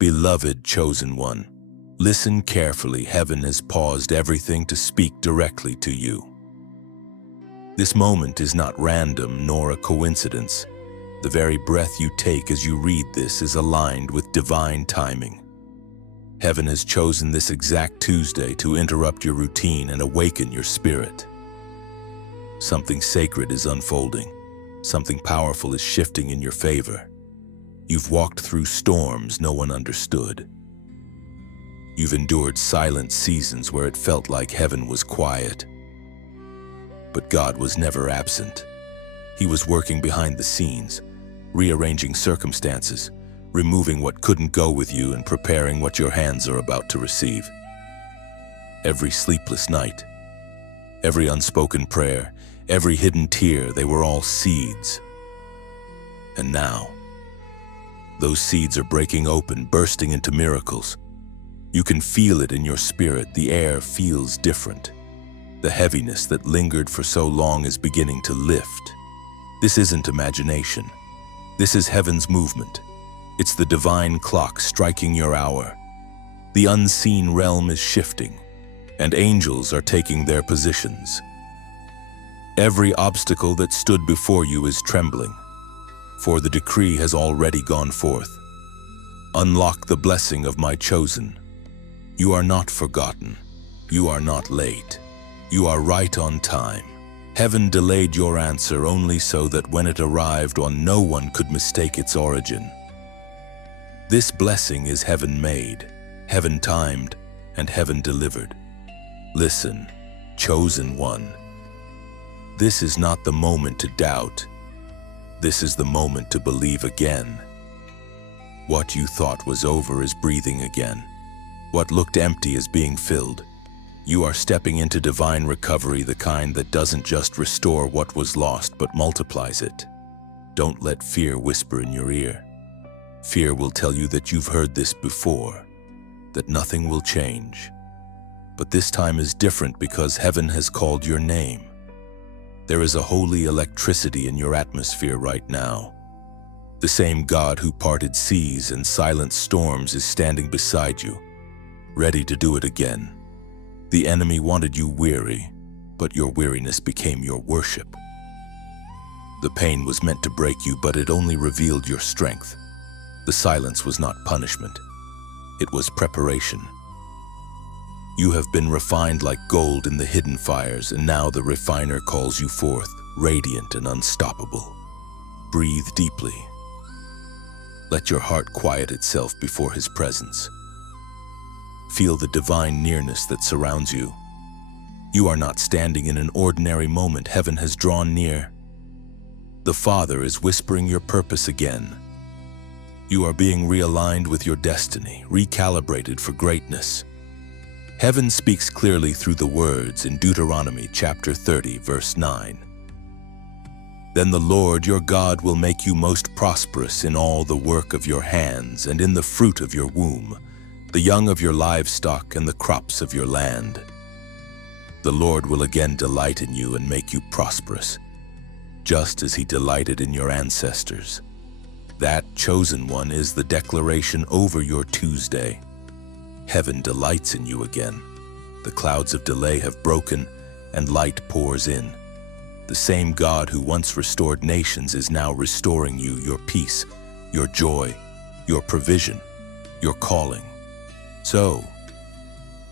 Beloved chosen one, listen carefully. Heaven has paused everything to speak directly to you. This moment is not random nor a coincidence. The very breath you take as you read this is aligned with divine timing. Heaven has chosen this exact Tuesday to interrupt your routine and awaken your spirit. Something sacred is unfolding. Something powerful is shifting in your favor. You've walked through storms no one understood. You've endured silent seasons where it felt like heaven was quiet. But God was never absent. He was working behind the scenes, rearranging circumstances, removing what couldn't go with you and preparing what your hands are about to receive. Every sleepless night, every unspoken prayer, every hidden tear, they were all seeds. And now, those seeds are breaking open, bursting into miracles. You can feel it in your spirit. The air feels different. The heaviness that lingered for so long is beginning to lift. This isn't imagination. This is heaven's movement. It's the divine clock striking your hour. The unseen realm is shifting, and angels are taking their positions. Every obstacle that stood before you is trembling, for the decree has already gone forth. Unlock the blessing of my chosen. You are not forgotten. You are not late. You are right on time. Heaven delayed your answer only so that when it arrived on, no one could mistake its origin. This blessing is heaven-made, heaven-timed, and heaven-delivered. Listen, chosen one. This is not the moment to doubt. This is the moment to believe again. What you thought was over is breathing again. What looked empty is being filled. You are stepping into divine recovery, the kind that doesn't just restore what was lost, but multiplies it. Don't let fear whisper in your ear. Fear will tell you that you've heard this before, that nothing will change. But this time is different because heaven has called your name. There is a holy electricity in your atmosphere right now. The same God who parted seas and silenced storms is standing beside you, ready to do it again. The enemy wanted you weary, but your weariness became your worship. The pain was meant to break you, but it only revealed your strength. The silence was not punishment. It was preparation. You have been refined like gold in the hidden fires, and now the refiner calls you forth, radiant and unstoppable. Breathe deeply. Let your heart quiet itself before His presence. Feel the divine nearness that surrounds you. You are not standing in an ordinary moment. Heaven has drawn near. The Father is whispering your purpose again. You are being realigned with your destiny, recalibrated for greatness. Heaven speaks clearly through the words in Deuteronomy chapter 30, verse 9. Then the Lord your God will make you most prosperous in all the work of your hands and in the fruit of your womb, the young of your livestock and the crops of your land. The Lord will again delight in you and make you prosperous, just as He delighted in your ancestors. That chosen one is the declaration over your Tuesday. Heaven delights in you again. The clouds of delay have broken and light pours in. The same God who once restored nations is now restoring you your peace, your joy, your provision, your calling. So,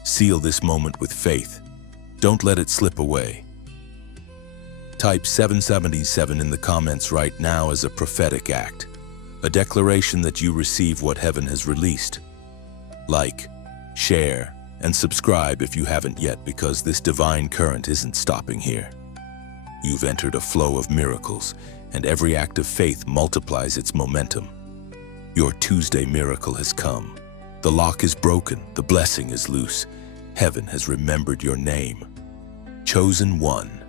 seal this moment with faith. Don't let it slip away. Type 777 in the comments right now as a prophetic act, a declaration that you receive what heaven has released. Like, share, and subscribe if you haven't yet, because this divine current isn't stopping here. You've entered a flow of miracles, and every act of faith multiplies its momentum. Your Tuesday miracle has come. The lock is broken, the blessing is loose. Heaven has remembered your name. Chosen one.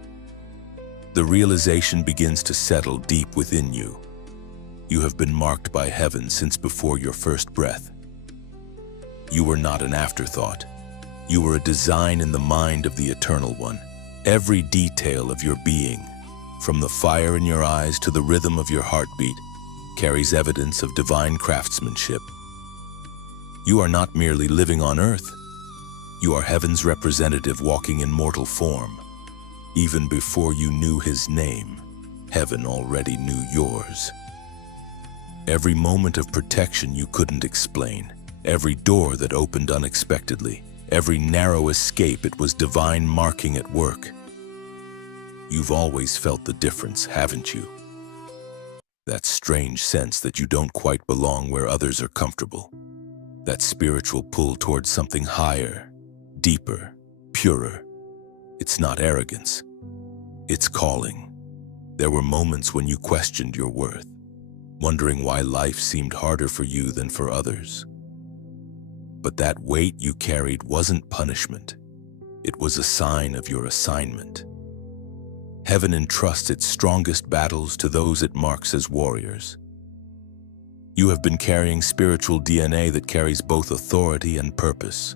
The realization begins to settle deep within you. You have been marked by heaven since before your first breath. You were not an afterthought. You were a design in the mind of the Eternal One. Every detail of your being, from the fire in your eyes to the rhythm of your heartbeat, carries evidence of divine craftsmanship. You are not merely living on earth. You are heaven's representative walking in mortal form. Even before you knew his name, heaven already knew yours. Every moment of protection you couldn't explain, every door that opened unexpectedly, every narrow escape, it was divine marking at work. You've always felt the difference, haven't you? That strange sense that you don't quite belong where others are comfortable. That spiritual pull towards something higher, deeper, purer. It's not arrogance. It's calling. There were moments when you questioned your worth, wondering why life seemed harder for you than for others. But that weight you carried wasn't punishment. It was a sign of your assignment. Heaven entrusts its strongest battles to those it marks as warriors. You have been carrying spiritual DNA that carries both authority and purpose.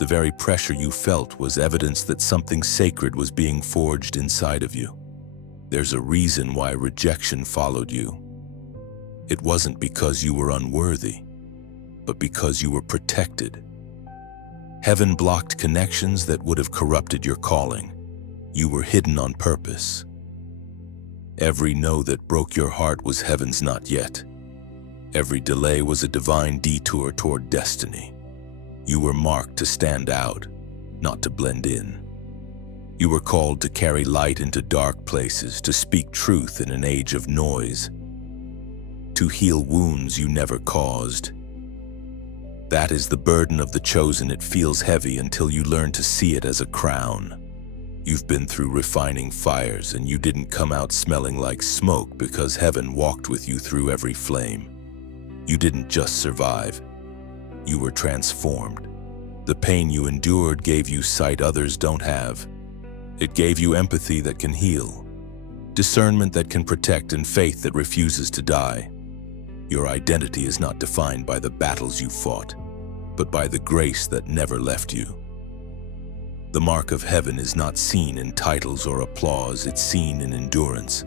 The very pressure you felt was evidence that something sacred was being forged inside of you. There's a reason why rejection followed you. It wasn't because you were unworthy, but because you were protected. Heaven blocked connections that would have corrupted your calling. You were hidden on purpose. Every no that broke your heart was heaven's not yet. Every delay was a divine detour toward destiny. You were marked to stand out, not to blend in. You were called to carry light into dark places, to speak truth in an age of noise, to heal wounds you never caused. That is the burden of the chosen. It feels heavy until you learn to see it as a crown. You've been through refining fires, and you didn't come out smelling like smoke because heaven walked with you through every flame. You didn't just survive. You were transformed. The pain you endured gave you sight others don't have. It gave you empathy that can heal, discernment that can protect, and faith that refuses to die. Your identity is not defined by the battles you fought, but by the grace that never left you. The mark of heaven is not seen in titles or applause, it's seen in endurance,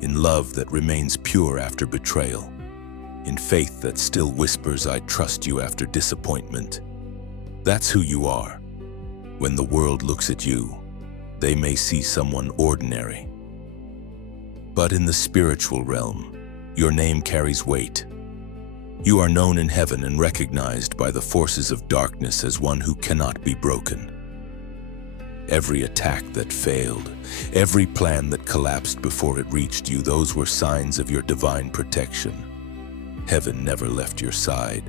in love that remains pure after betrayal, in faith that still whispers, "I trust you," after disappointment. That's who you are. When the world looks at you, they may see someone ordinary. But in the spiritual realm, your name carries weight. You are known in heaven and recognized by the forces of darkness as one who cannot be broken. Every attack that failed, every plan that collapsed before it reached you, those were signs of your divine protection. Heaven never left your side.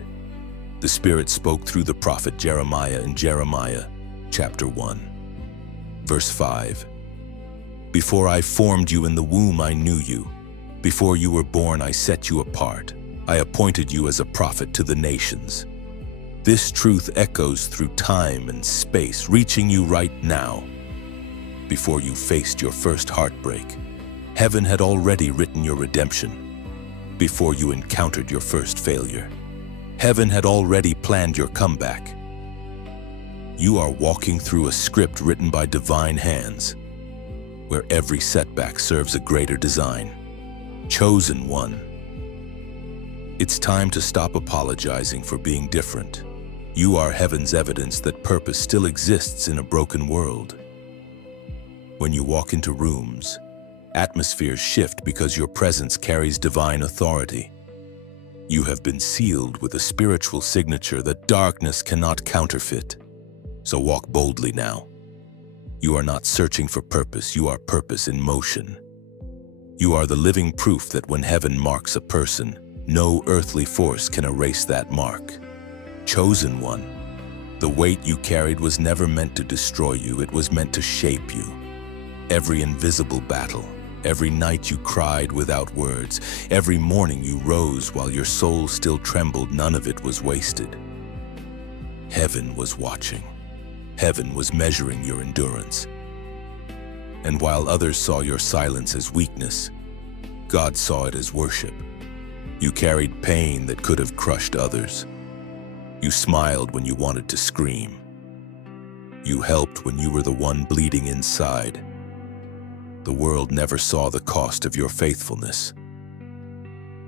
The Spirit spoke through the prophet Jeremiah in Jeremiah chapter 1, verse 5. "Before I formed you in the womb, I knew you. Before you were born, I set you apart. I appointed you as a prophet to the nations." This truth echoes through time and space, reaching you right now. Before you faced your first heartbreak, heaven had already written your redemption. Before you encountered your first failure, heaven had already planned your comeback. You are walking through a script written by divine hands, where every setback serves a greater design. Chosen one. It's time to stop apologizing for being different. You are heaven's evidence that purpose still exists in a broken world. When you walk into rooms, atmospheres shift because your presence carries divine authority. You have been sealed with a spiritual signature that darkness cannot counterfeit. So walk boldly now. You are not searching for purpose, you are purpose in motion. You are the living proof that when heaven marks a person, no earthly force can erase that mark. Chosen one. The weight you carried was never meant to destroy you, it was meant to shape you. Every invisible battle, every night you cried without words, every morning you rose while your soul still trembled, none of it was wasted. Heaven was watching. Heaven was measuring your endurance. And while others saw your silence as weakness, God saw it as worship. You carried pain that could have crushed others. You smiled when you wanted to scream. You helped when you were the one bleeding inside. The world never saw the cost of your faithfulness.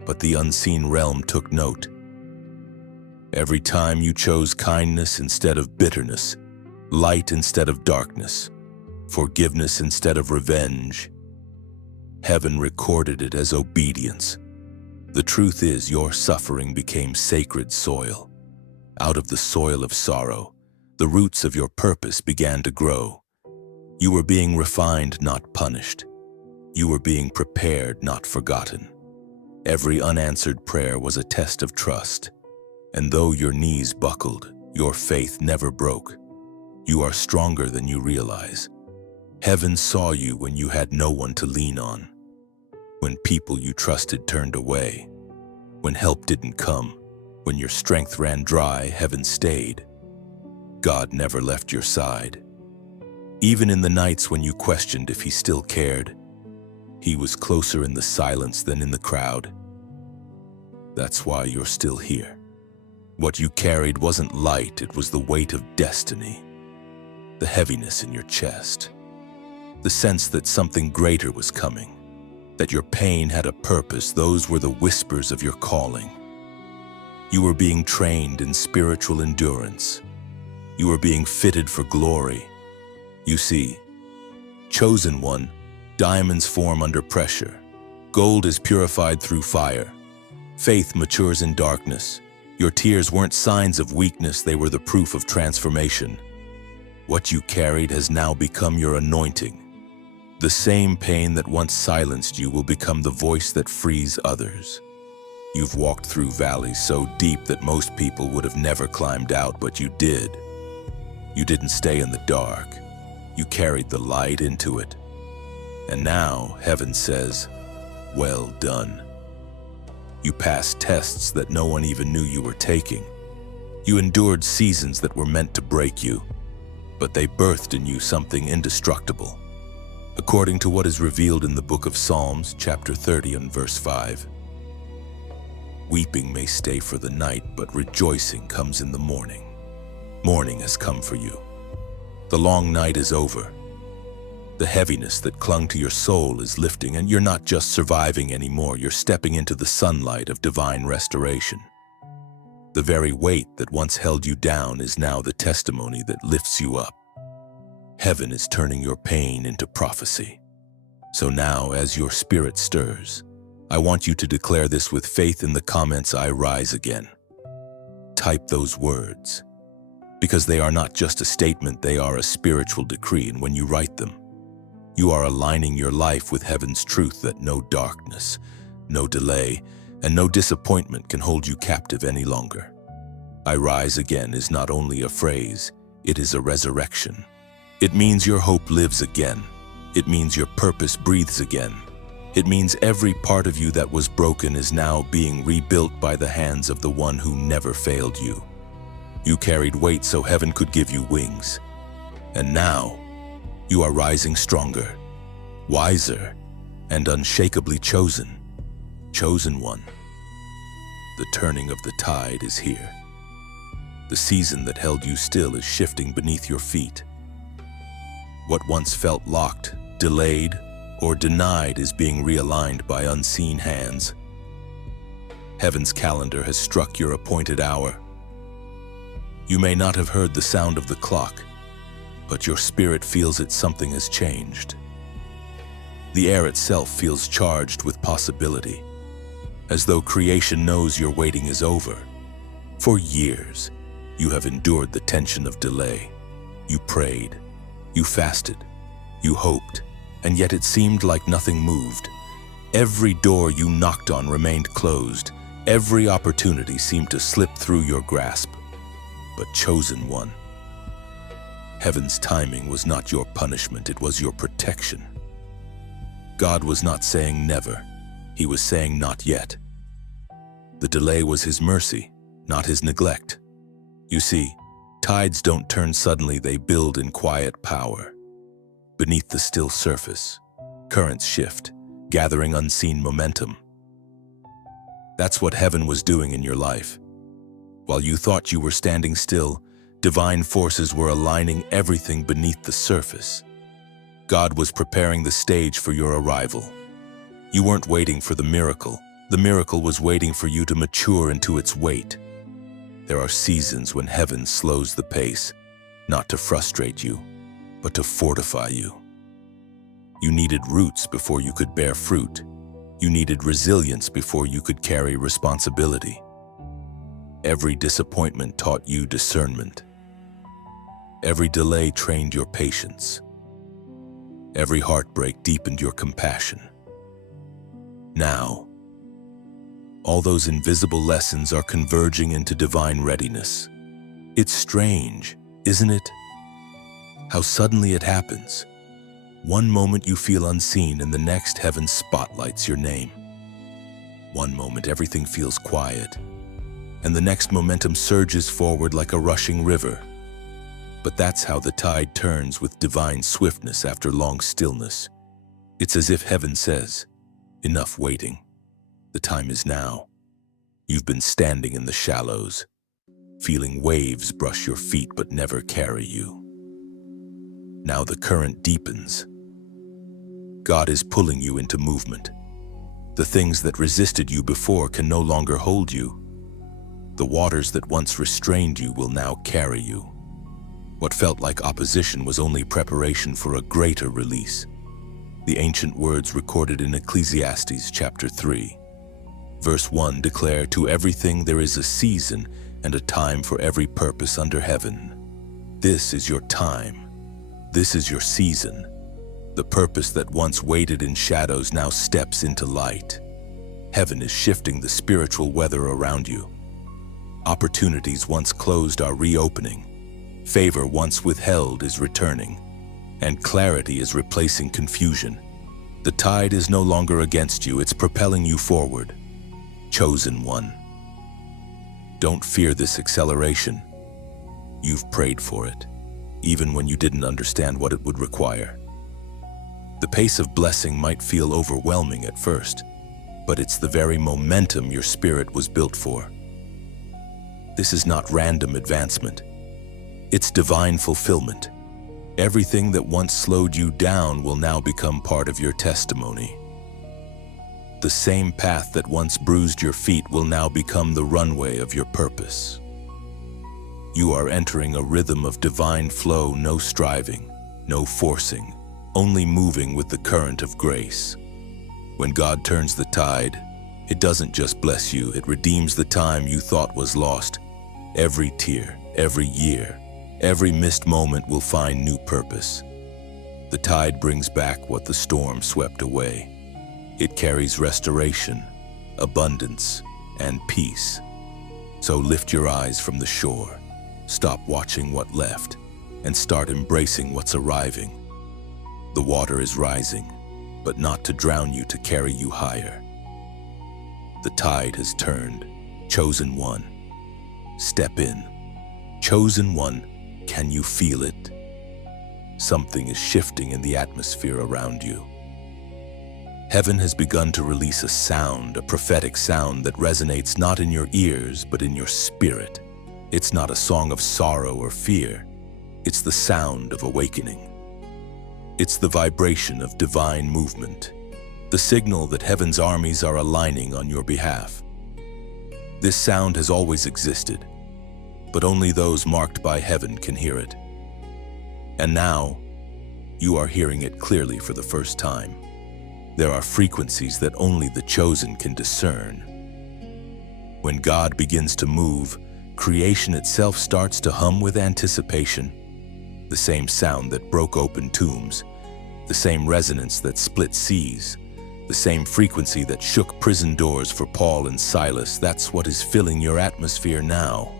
But the unseen realm took note. Every time you chose kindness instead of bitterness, light instead of darkness, forgiveness instead of revenge, heaven recorded it as obedience. The truth is, your suffering became sacred soil. Out of the soil of sorrow, the roots of your purpose began to grow. You were being refined, not punished. You were being prepared, not forgotten. Every unanswered prayer was a test of trust. And though your knees buckled, your faith never broke. You are stronger than you realize. Heaven saw you when you had no one to lean on. When people you trusted turned away. When help didn't come. When your strength ran dry, heaven stayed. God never left your side. Even in the nights when you questioned if he still cared, he was closer in the silence than in the crowd. That's why you're still here. What you carried wasn't light, it was the weight of destiny. The heaviness in your chest. The sense that something greater was coming. That your pain had a purpose, those were the whispers of your calling. You were being trained in spiritual endurance. You were being fitted for glory. You see, chosen one, diamonds form under pressure. Gold is purified through fire. Faith matures in darkness. Your tears weren't signs of weakness, they were the proof of transformation. What you carried has now become your anointing. The same pain that once silenced you will become the voice that frees others. You've walked through valleys so deep that most people would have never climbed out, but you did. You didn't stay in the dark. You carried the light into it. And now, heaven says, well done. You passed tests that no one even knew you were taking. You endured seasons that were meant to break you, but they birthed in you something indestructible. According to what is revealed in the book of Psalms, chapter 30 and verse 5. Weeping may stay for the night, but rejoicing comes in the morning. Morning has come for you. The long night is over. The heaviness that clung to your soul is lifting, and you're not just surviving anymore, you're stepping into the sunlight of divine restoration. The very weight that once held you down is now the testimony that lifts you up. Heaven is turning your pain into prophecy. So now, as your spirit stirs, I want you to declare this with faith in the comments. I rise again. Type those words, because they are not just a statement, they are a spiritual decree, and when you write them, you are aligning your life with heaven's truth that no darkness, no delay, and no disappointment can hold you captive any longer. I rise again is not only a phrase, it is a resurrection. It means your hope lives again. It means your purpose breathes again. It means every part of you that was broken is now being rebuilt by the hands of the one who never failed you. You carried weight so heaven could give you wings. And now, you are rising stronger, wiser, and unshakably chosen. Chosen one. The turning of the tide is here. The season that held you still is shifting beneath your feet. What once felt locked, delayed, or denied is being realigned by unseen hands. Heaven's calendar has struck your appointed hour. You may not have heard the sound of the clock, but your spirit feels that something has changed. The air itself feels charged with possibility, as though creation knows your waiting is over. For years, you have endured the tension of delay. You prayed, you fasted, you hoped, and yet it seemed like nothing moved. Every door you knocked on remained closed. Every opportunity seemed to slip through your grasp. But chosen one, heaven's timing was not your punishment, it was your protection. God was not saying never, he was saying not yet. The delay was his mercy, not his neglect. You see, tides don't turn suddenly, they build in quiet power. Beneath the still surface, currents shift, gathering unseen momentum. That's what heaven was doing in your life. While you thought you were standing still, divine forces were aligning everything beneath the surface. God was preparing the stage for your arrival. You weren't waiting for the miracle was waiting for you to mature into its weight. There are seasons when heaven slows the pace, not to frustrate you, but to fortify you. You needed roots before you could bear fruit. You needed resilience before you could carry responsibility. Every disappointment taught you discernment. Every delay trained your patience. Every heartbreak deepened your compassion. Now, all those invisible lessons are converging into divine readiness. It's strange, isn't it? How suddenly it happens. One moment you feel unseen and the next heaven spotlights your name. One moment everything feels quiet, and the next momentum surges forward like a rushing river. But that's how the tide turns with divine swiftness after long stillness. It's as if heaven says, "Enough waiting. The time is now." You've been standing in the shallows, feeling waves brush your feet but never carry you. Now the current deepens. God is pulling you into movement. The things that resisted you before can no longer hold you. The waters that once restrained you will now carry you. What felt like opposition was only preparation for a greater release. The ancient words recorded in Ecclesiastes chapter 3. Verse 1 declare, "To everything there is a season and a time for every purpose under heaven." This is your time. This is your season. The purpose that once waited in shadows now steps into light. Heaven is shifting the spiritual weather around you. Opportunities once closed are reopening. Favor once withheld is returning. And clarity is replacing confusion. The tide is no longer against you, it's propelling you forward. Chosen one. Don't fear this acceleration. You've prayed for it, even when you didn't understand what it would require. The pace of blessing might feel overwhelming at first, but it's the very momentum your spirit was built for. This is not random advancement. It's divine fulfillment. Everything that once slowed you down will now become part of your testimony. The same path that once bruised your feet will now become the runway of your purpose. You are entering a rhythm of divine flow, no striving, no forcing, only moving with the current of grace. When God turns the tide, it doesn't just bless you, it redeems the time you thought was lost. Every tear, every year, every missed moment will find new purpose. The tide brings back what the storm swept away. It carries restoration, abundance, and peace. So lift your eyes from the shore, stop watching what left, and start embracing what's arriving. The water is rising, but not to drown you, to carry you higher. The tide has turned. Chosen one. Step in. Chosen one. Can you feel it? Something is shifting in the atmosphere around you. Heaven has begun to release a sound, a prophetic sound that resonates not in your ears, but in your spirit. It's not a song of sorrow or fear. It's the sound of awakening. It's the vibration of divine movement, the signal that heaven's armies are aligning on your behalf. This sound has always existed, but only those marked by heaven can hear it. And now, you are hearing it clearly for the first time. There are frequencies that only the chosen can discern. When God begins to move, creation itself starts to hum with anticipation. The same sound that broke open tombs, the same resonance that split seas, the same frequency that shook prison doors for Paul and Silas, that's what is filling your atmosphere now.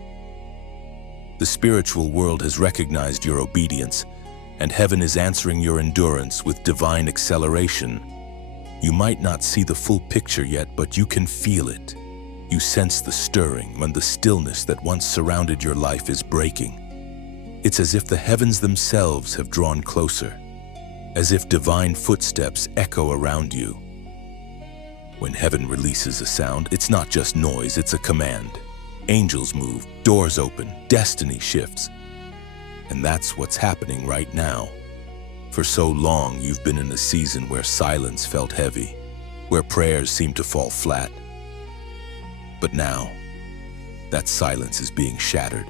The spiritual world has recognized your obedience, and heaven is answering your endurance with divine acceleration. You might not see the full picture yet, but you can feel it. You sense the stirring when the stillness that once surrounded your life is breaking. It's as if the heavens themselves have drawn closer, as if divine footsteps echo around you. When heaven releases a sound, it's not just noise, it's a command. Angels move, doors open, destiny shifts. And that's what's happening right now. For so long, you've been in a season where silence felt heavy, where prayers seemed to fall flat. But now, that silence is being shattered.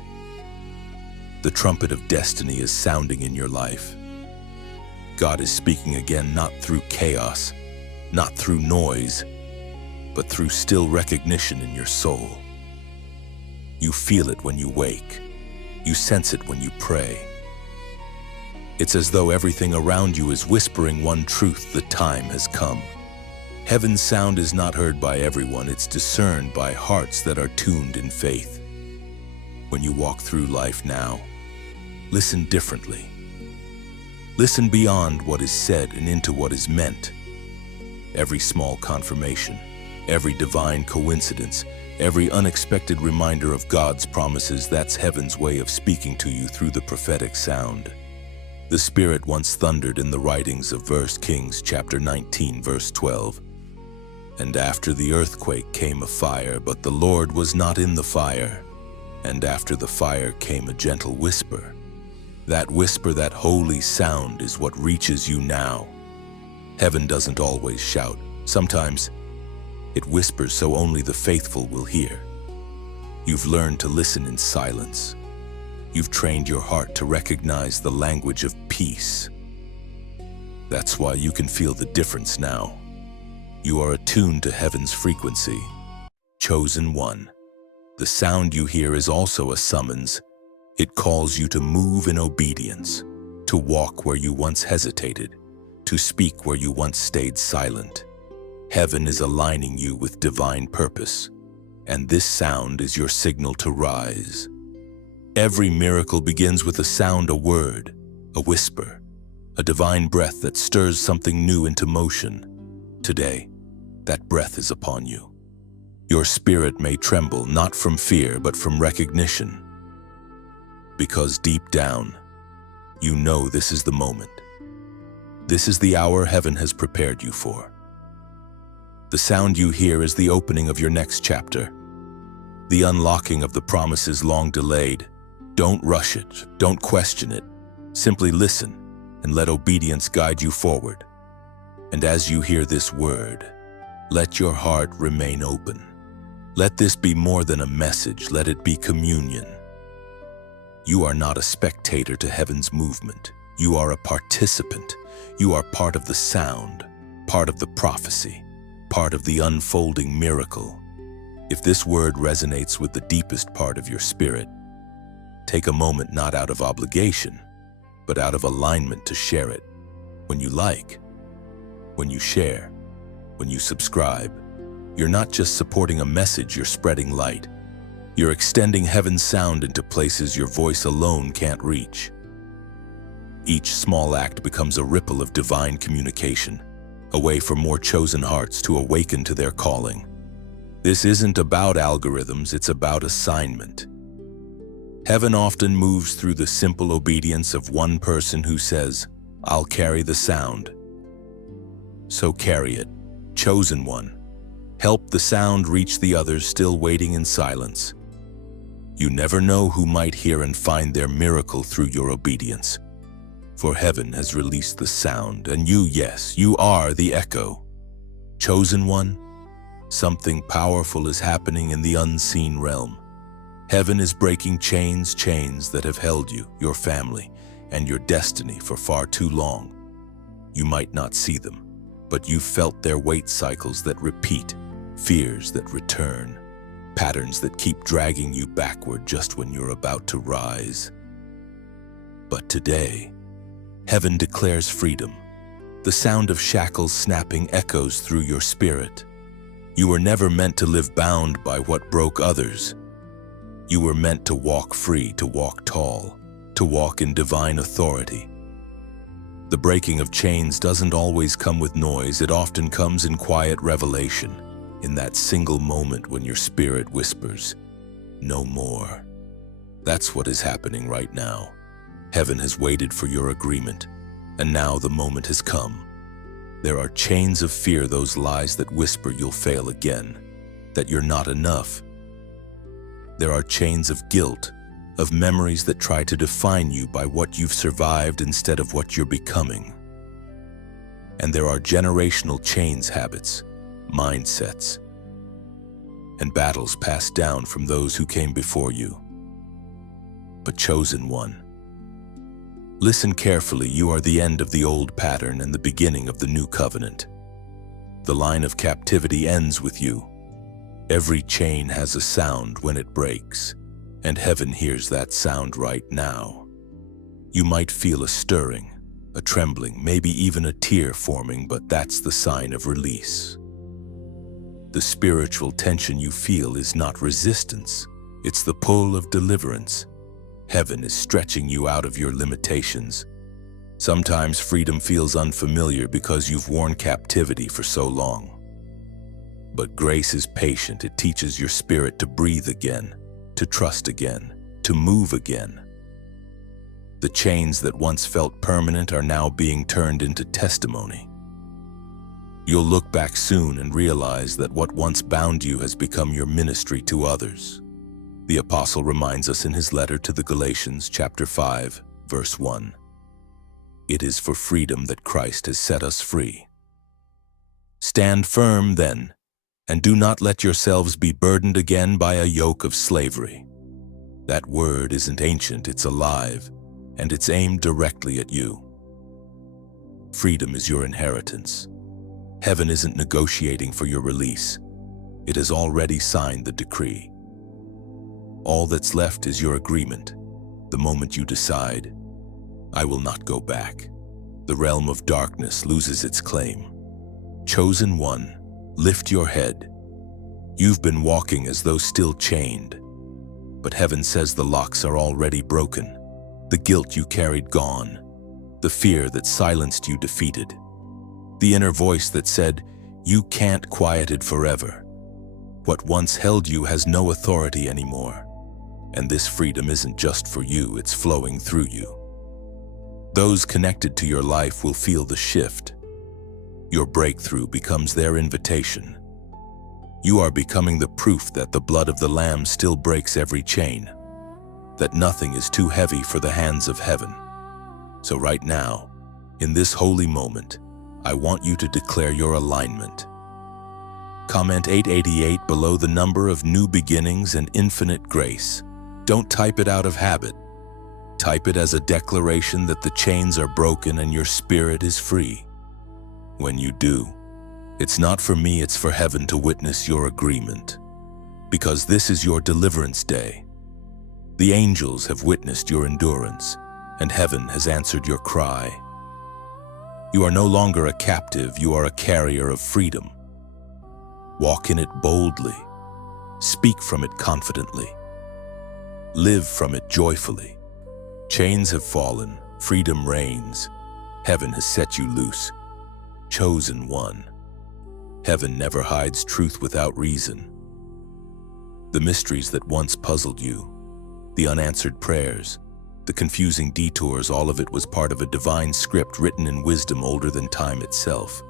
The trumpet of destiny is sounding in your life. God is speaking again, not through chaos, not through noise, but through still recognition in your soul. You feel it when you wake. You sense it when you pray. It's as though everything around you is whispering one truth: the time has come. Heaven's sound is not heard by everyone, it's discerned by hearts that are tuned in faith. When you walk through life now, listen differently. Listen beyond what is said and into what is meant. Every small confirmation, every divine coincidence, every unexpected reminder of God's promises, that's heaven's way of speaking to you through the prophetic sound. The Spirit once thundered in the writings of 1 Kings chapter 19, verse 12. And after the earthquake came a fire, but the Lord was not in the fire. And after the fire came a gentle whisper. That whisper, that holy sound, is what reaches you now. Heaven doesn't always shout. Sometimes it whispers so only the faithful will hear. You've learned to listen in silence. You've trained your heart to recognize the language of peace. That's why you can feel the difference now. You are attuned to heaven's frequency. Chosen one. The sound you hear is also a summons. It calls you to move in obedience, to walk where you once hesitated, to speak where you once stayed silent. Heaven is aligning you with divine purpose, and this sound is your signal to rise. Every miracle begins with a sound, a word, a whisper, a divine breath that stirs something new into motion. Today, that breath is upon you. Your spirit may tremble, not from fear, but from recognition. Because deep down, you know this is the moment. This is the hour heaven has prepared you for. The sound you hear is the opening of your next chapter, the unlocking of the promises long delayed. Don't rush it, don't question it. Simply listen and let obedience guide you forward. And as you hear this word, let your heart remain open. Let this be more than a message, let it be communion. You are not a spectator to heaven's movement. You are a participant. You are part of the sound, part of the prophecy, part of the unfolding miracle. If this word resonates with the deepest part of your spirit, take a moment, not out of obligation, but out of alignment, to share it. When you like, when you share, when you subscribe, you're not just supporting a message, you're spreading light. You're extending heaven's sound into places your voice alone can't reach. Each small act becomes a ripple of divine communication, a way for more chosen hearts to awaken to their calling. This isn't about algorithms, it's about assignment. Heaven often moves through the simple obedience of one person who says, "I'll carry the sound." So carry it, chosen one. Help the sound reach the others still waiting in silence. You never know who might hear and find their miracle through your obedience. For heaven has released the sound, and you, yes, you are the echo. Chosen one, something powerful is happening in the unseen realm. Heaven is breaking chains that have held you, your family, and your destiny for far too long. You might not see them, but you've felt their weight, cycles that repeat, fears that return, patterns that keep dragging you backward just when you're about to rise. But today, heaven declares freedom. The sound of shackles snapping echoes through your spirit. You were never meant to live bound by what broke others. You were meant to walk free, to walk tall, to walk in divine authority. The breaking of chains doesn't always come with noise. It often comes in quiet revelation, in that single moment when your spirit whispers, "No more." That's what is happening right now. Heaven has waited for your agreement, and now the moment has come. There are chains of fear, those lies that whisper you'll fail again, that you're not enough. There are chains of guilt, of memories that try to define you by what you've survived instead of what you're becoming. And there are generational chains, habits, mindsets, and battles passed down from those who came before you. But chosen one, listen carefully. You are the end of the old pattern and the beginning of the new covenant. The line of captivity ends with you. Every chain has a sound when it breaks, and heaven hears that sound right now. You might feel a stirring, a trembling, maybe even a tear forming, but that's the sign of release. The spiritual tension you feel is not resistance, it's the pull of deliverance. Heaven is stretching you out of your limitations. Sometimes freedom feels unfamiliar because you've worn captivity for so long. But grace is patient. It teaches your spirit to breathe again, to trust again, to move again. The chains that once felt permanent are now being turned into testimony. You'll look back soon and realize that what once bound you has become your ministry to others. The apostle reminds us in his letter to the Galatians, chapter 5, verse 1. It is for freedom that Christ has set us free. Stand firm then, and do not let yourselves be burdened again by a yoke of slavery. That word isn't ancient, it's alive, and it's aimed directly at you. Freedom is your inheritance. Heaven isn't negotiating for your release. It has already signed the decree. All that's left is your agreement. The moment you decide, I will not go back, the realm of darkness loses its claim. Chosen one, lift your head. You've been walking as though still chained, but heaven says the locks are already broken. The guilt you carried gone, the fear that silenced you defeated, the inner voice that said, you can't quiet it forever. What once held you has no authority anymore. And this freedom isn't just for you, it's flowing through you. Those connected to your life will feel the shift. Your breakthrough becomes their invitation. You are becoming the proof that the blood of the Lamb still breaks every chain, that nothing is too heavy for the hands of heaven. So right now, in this holy moment, I want you to declare your alignment. Comment 888 below the number of new beginnings and infinite grace. Don't type it out of habit. Type it as a declaration that the chains are broken and your spirit is free. When you do, it's not for me, it's for heaven to witness your agreement. Because this is your deliverance day. The angels have witnessed your endurance, and heaven has answered your cry. You are no longer a captive, you are a carrier of freedom. Walk in it boldly. Speak from it confidently. Live from it joyfully. Chains have fallen, freedom reigns. Heaven has set you loose. Chosen one. Heaven never hides truth without reason. The mysteries that once puzzled you, the unanswered prayers, the confusing detours, all of it was part of a divine script written in wisdom older than time itself.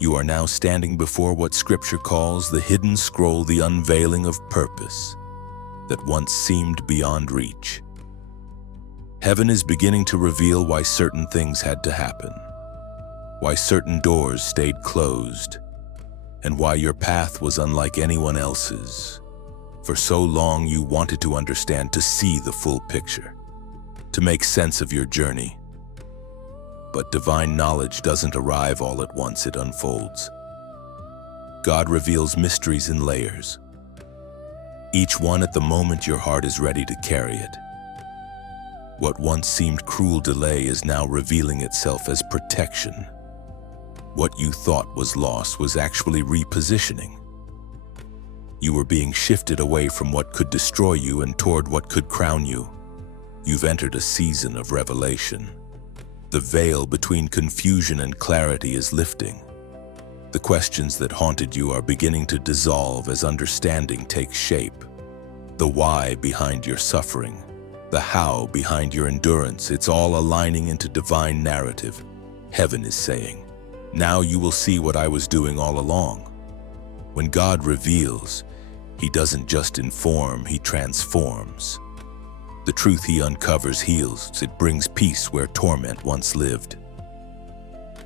You are now standing before what Scripture calls the hidden scroll, the unveiling of purpose that once seemed beyond reach. Heaven is beginning to reveal why certain things had to happen, why certain doors stayed closed, and why your path was unlike anyone else's. For so long you wanted to understand, to see the full picture, to make sense of your journey. But divine knowledge doesn't arrive all at once, it unfolds. God reveals mysteries in layers, each one at the moment your heart is ready to carry it. What once seemed cruel delay is now revealing itself as protection. What you thought was loss was actually repositioning. You were being shifted away from what could destroy you and toward what could crown you. You've entered a season of revelation. The veil between confusion and clarity is lifting. The questions that haunted you are beginning to dissolve as understanding takes shape. The why behind your suffering, the how behind your endurance, it's all aligning into divine narrative. Heaven is saying, now you will see what I was doing all along. When God reveals, He doesn't just inform, He transforms. The truth He uncovers heals, it brings peace where torment once lived.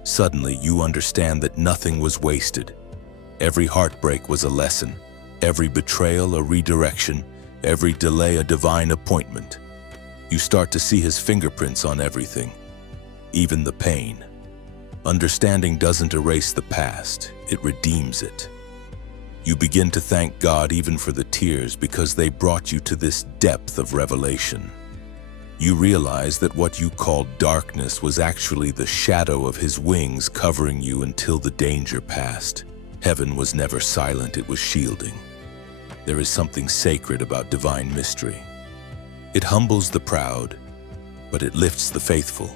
Suddenly you understand that nothing was wasted. Every heartbreak was a lesson. Every betrayal a redirection, every delay a divine appointment. You start to see his fingerprints on everything, even the pain. Understanding doesn't erase the past, it redeems it. You begin to thank God even for the tears because they brought you to this depth of revelation. You realize that what you called darkness was actually the shadow of his wings covering you until the danger passed. Heaven was never silent, it was shielding. There is something sacred about divine mystery. It humbles the proud, but it lifts the faithful.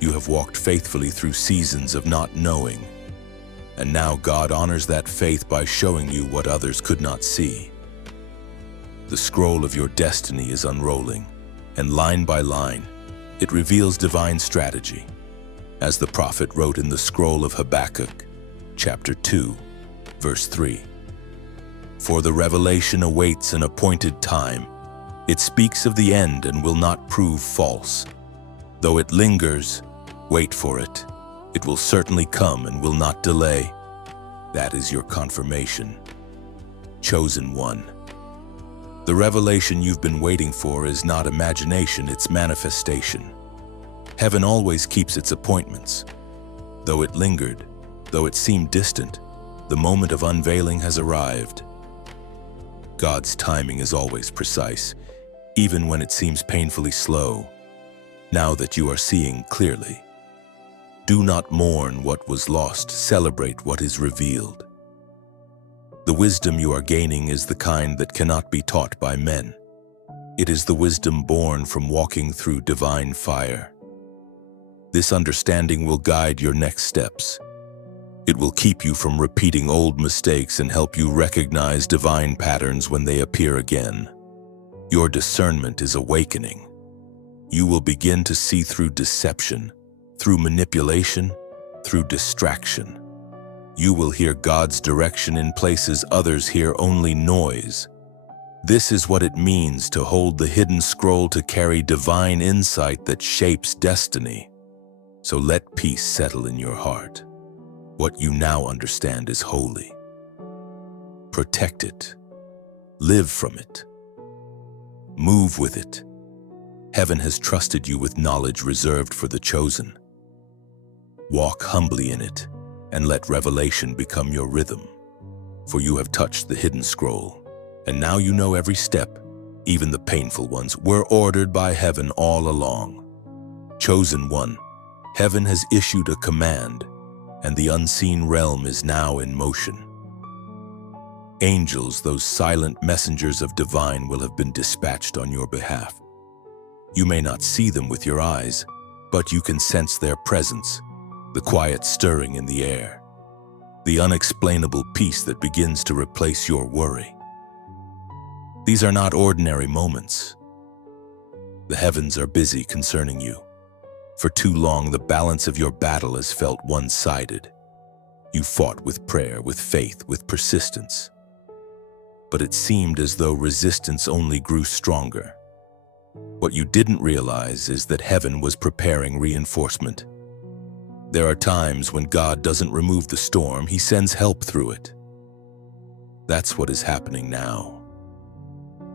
You have walked faithfully through seasons of not knowing, and now God honors that faith by showing you what others could not see. The scroll of your destiny is unrolling, and line by line, it reveals divine strategy. As the prophet wrote in the scroll of Habakkuk, chapter 2, verse 3. For the revelation awaits an appointed time. It speaks of the end and will not prove false. Though it lingers, wait for it. It will certainly come and will not delay. That is your confirmation. Chosen one. The revelation you've been waiting for is not imagination, it's manifestation. Heaven always keeps its appointments. Though it lingered, though it seemed distant, the moment of unveiling has arrived. God's timing is always precise, even when it seems painfully slow. Now that you are seeing clearly, do not mourn what was lost, celebrate what is revealed. The wisdom you are gaining is the kind that cannot be taught by men. It is the wisdom born from walking through divine fire. This understanding will guide your next steps. It will keep you from repeating old mistakes and help you recognize divine patterns when they appear again. Your discernment is awakening. You will begin to see through deception, through manipulation, through distraction. You will hear God's direction in places others hear only noise. This is what it means to hold the hidden scroll, to carry divine insight that shapes destiny. So let peace settle in your heart. What you now understand is holy. Protect it. Live from it. Move with it. Heaven has trusted you with knowledge reserved for the chosen. Walk humbly in it, and let revelation become your rhythm. For you have touched the hidden scroll, and now you know every step, even the painful ones, were ordered by heaven all along. Chosen one, heaven has issued a command, and the unseen realm is now in motion. Angels, those silent messengers of divine, will have been dispatched on your behalf. You may not see them with your eyes, but you can sense their presence, the quiet stirring in the air, the unexplainable peace that begins to replace your worry. These are not ordinary moments. The heavens are busy concerning you. For too long, the balance of your battle has felt one-sided. You fought with prayer, with faith, with persistence. But it seemed as though resistance only grew stronger. What you didn't realize is that heaven was preparing reinforcement. There are times when God doesn't remove the storm, he sends help through it. That's what is happening now.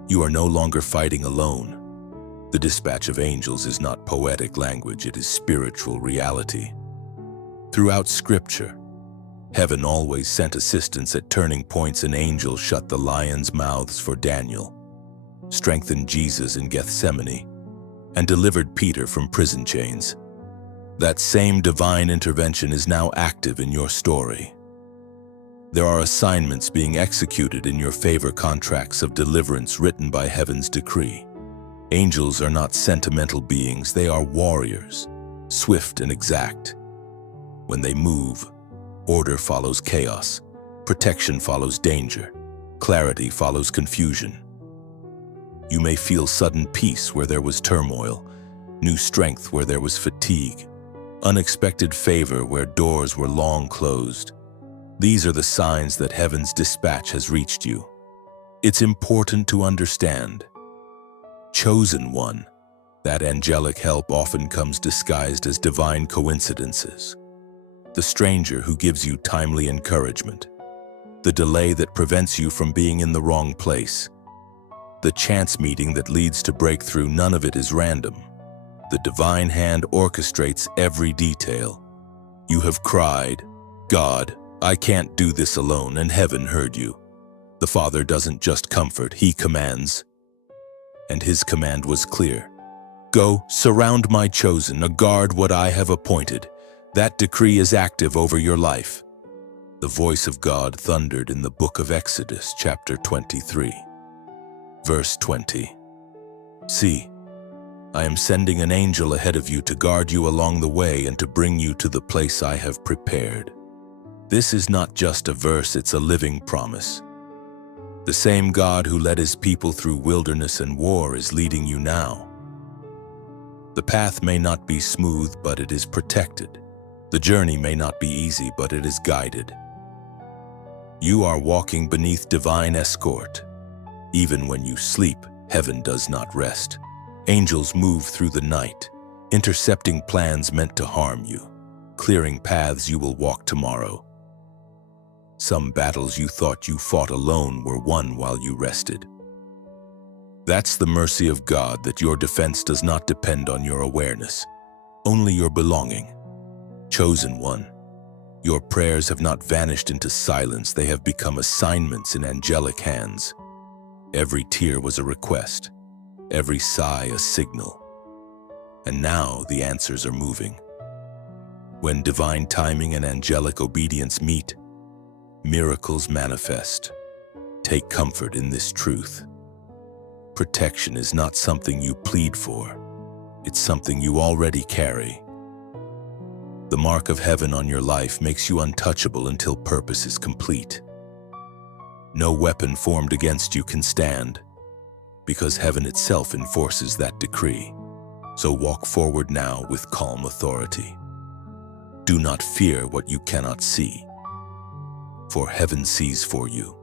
You are no longer fighting alone. The dispatch of angels is not poetic language, it is spiritual reality. Throughout Scripture, heaven always sent assistance at turning points. An angel shut the lions' mouths for Daniel, strengthened Jesus in Gethsemane, and delivered Peter from prison chains. That same divine intervention is now active in your story. There are assignments being executed in your favor, contracts of deliverance written by heaven's decree. Angels are not sentimental beings, they are warriors, swift and exact. When they move, order follows chaos, protection follows danger, clarity follows confusion. You may feel sudden peace where there was turmoil, new strength where there was fatigue, unexpected favor where doors were long closed. These are the signs that heaven's dispatch has reached you. It's important to understand. Chosen one, that angelic help often comes disguised as divine coincidences. The stranger who gives you timely encouragement. the delay that prevents you from being in the wrong place, the chance meeting that leads to breakthrough. None of it is random. The divine hand orchestrates every detail. You have cried, "God, I can't do this alone," and heaven heard you. The Father doesn't just comfort, he commands. And his command was clear. Go, surround my chosen, guard what I have appointed. That decree is active over your life. The voice of God thundered in the book of Exodus, chapter 23, verse 20. See, I am sending an angel ahead of you to guard you along the way and to bring you to the place I have prepared. This is not just a verse, it's a living promise. The same God who led his people through wilderness and war is leading you now. The path may not be smooth, but it is protected. The journey may not be easy, but it is guided. You are walking beneath divine escort. Even when you sleep, heaven does not rest. Angels move through the night, intercepting plans meant to harm you, clearing paths you will walk tomorrow. Some battles you thought you fought alone were won while you rested. That's the mercy of God, that your defense does not depend on your awareness, only your belonging. Chosen one, your prayers have not vanished into silence, they have become assignments in angelic hands. Every tear was a request, every sigh a signal. And now the answers are moving. When divine timing and angelic obedience meet, miracles manifest. Take comfort in this truth. Protection is not something you plead for. It's something you already carry. The mark of heaven on your life makes you untouchable until purpose is complete. No weapon formed against you can stand, because heaven itself enforces that decree. So walk forward now with calm authority. Do not fear what you cannot see, for heaven sees for you.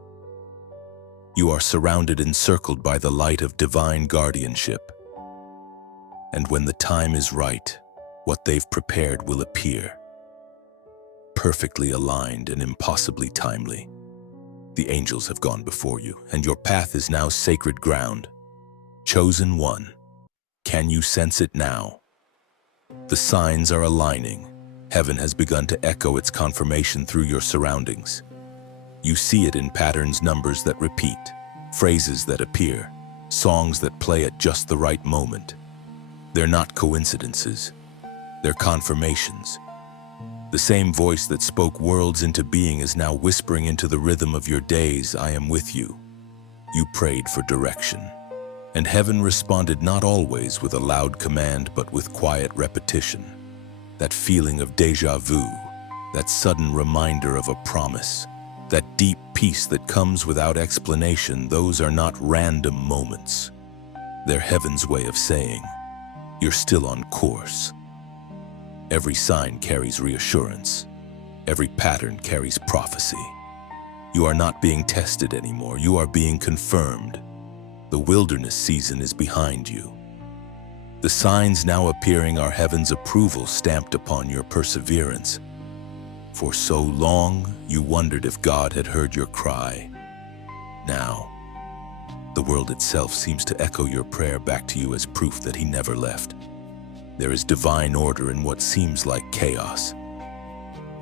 You are surrounded, encircled by the light of divine guardianship. And when the time is right, what they've prepared will appear. Perfectly aligned and impossibly timely. The angels have gone before you, and your path is now sacred ground. Chosen one, can you sense it now? The signs are aligning. Heaven has begun to echo its confirmation through your surroundings. You see it in patterns, numbers that repeat, phrases that appear, songs that play at just the right moment. They're not coincidences. They're confirmations. The same voice that spoke worlds into being is now whispering into the rhythm of your days, I am with you. You prayed for direction, and heaven responded, not always with a loud command, but with quiet repetition. That feeling of déjà vu, that sudden reminder of a promise, that deep peace that comes without explanation, those are not random moments. They're heaven's way of saying, you're still on course. Every sign carries reassurance. Every pattern carries prophecy. You are not being tested anymore. You are being confirmed. The wilderness season is behind you. The signs now appearing are heaven's approval stamped upon your perseverance. For so long, you wondered if God had heard your cry. Now, the world itself seems to echo your prayer back to you as proof that he never left. There is divine order in what seems like chaos.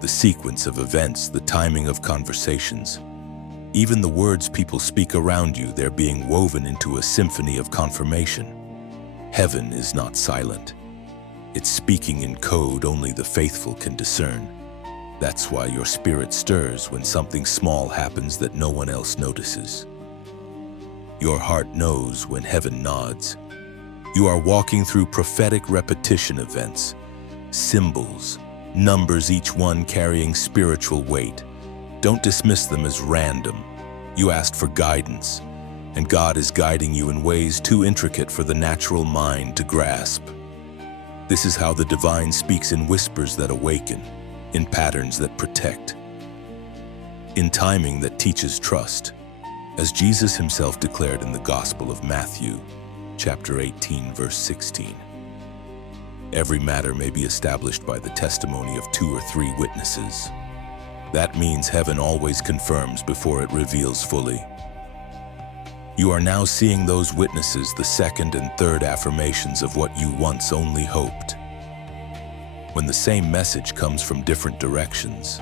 The sequence of events, the timing of conversations, even the words people speak around you, they're being woven into a symphony of confirmation. Heaven is not silent. It's speaking in code only the faithful can discern. That's why your spirit stirs when something small happens that no one else notices. Your heart knows when heaven nods. You are walking through prophetic repetition events, symbols, numbers, each one carrying spiritual weight. Don't dismiss them as random. You asked for guidance, and God is guiding you in ways too intricate for the natural mind to grasp. This is how the divine speaks, in whispers that awaken, in patterns that protect, in timing that teaches trust, as Jesus himself declared in the Gospel of Matthew, chapter 18, verse 16. Every matter may be established by the testimony of 2 or 3 witnesses. That means heaven always confirms before it reveals fully. You are now seeing those witnesses, the second and third affirmations of what you once only hoped. When the same message comes from different directions,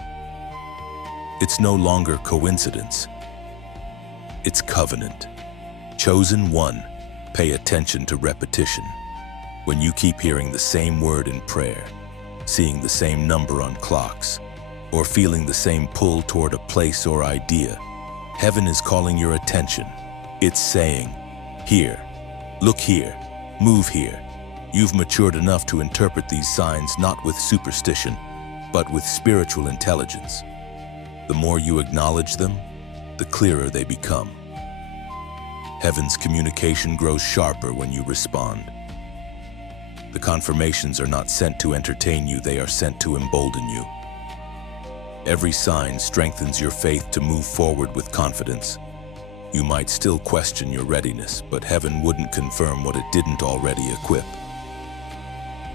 it's no longer coincidence. It's covenant. Chosen one, pay attention to repetition. When you keep hearing the same word in prayer, seeing the same number on clocks, or feeling the same pull toward a place or idea, heaven is calling your attention. It's saying, here, look here, move here. You've matured enough to interpret these signs not with superstition, but with spiritual intelligence. The more you acknowledge them, the clearer they become. Heaven's communication grows sharper when you respond. The confirmations are not sent to entertain you, they are sent to embolden you. Every sign strengthens your faith to move forward with confidence. You might still question your readiness, but heaven wouldn't confirm what it didn't already equip.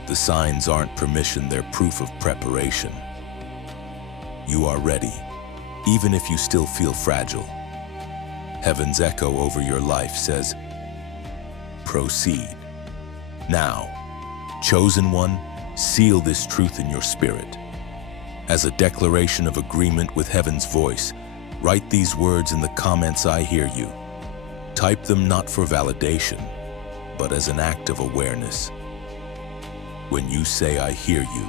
The signs aren't permission, they're proof of preparation. You are ready, even if you still feel fragile. Heaven's echo over your life says, proceed. Now, chosen one, seal this truth in your spirit. As a declaration of agreement with heaven's voice, write these words in the comments, I hear you. Type them not for validation, but as an act of awareness. When you say, I hear you,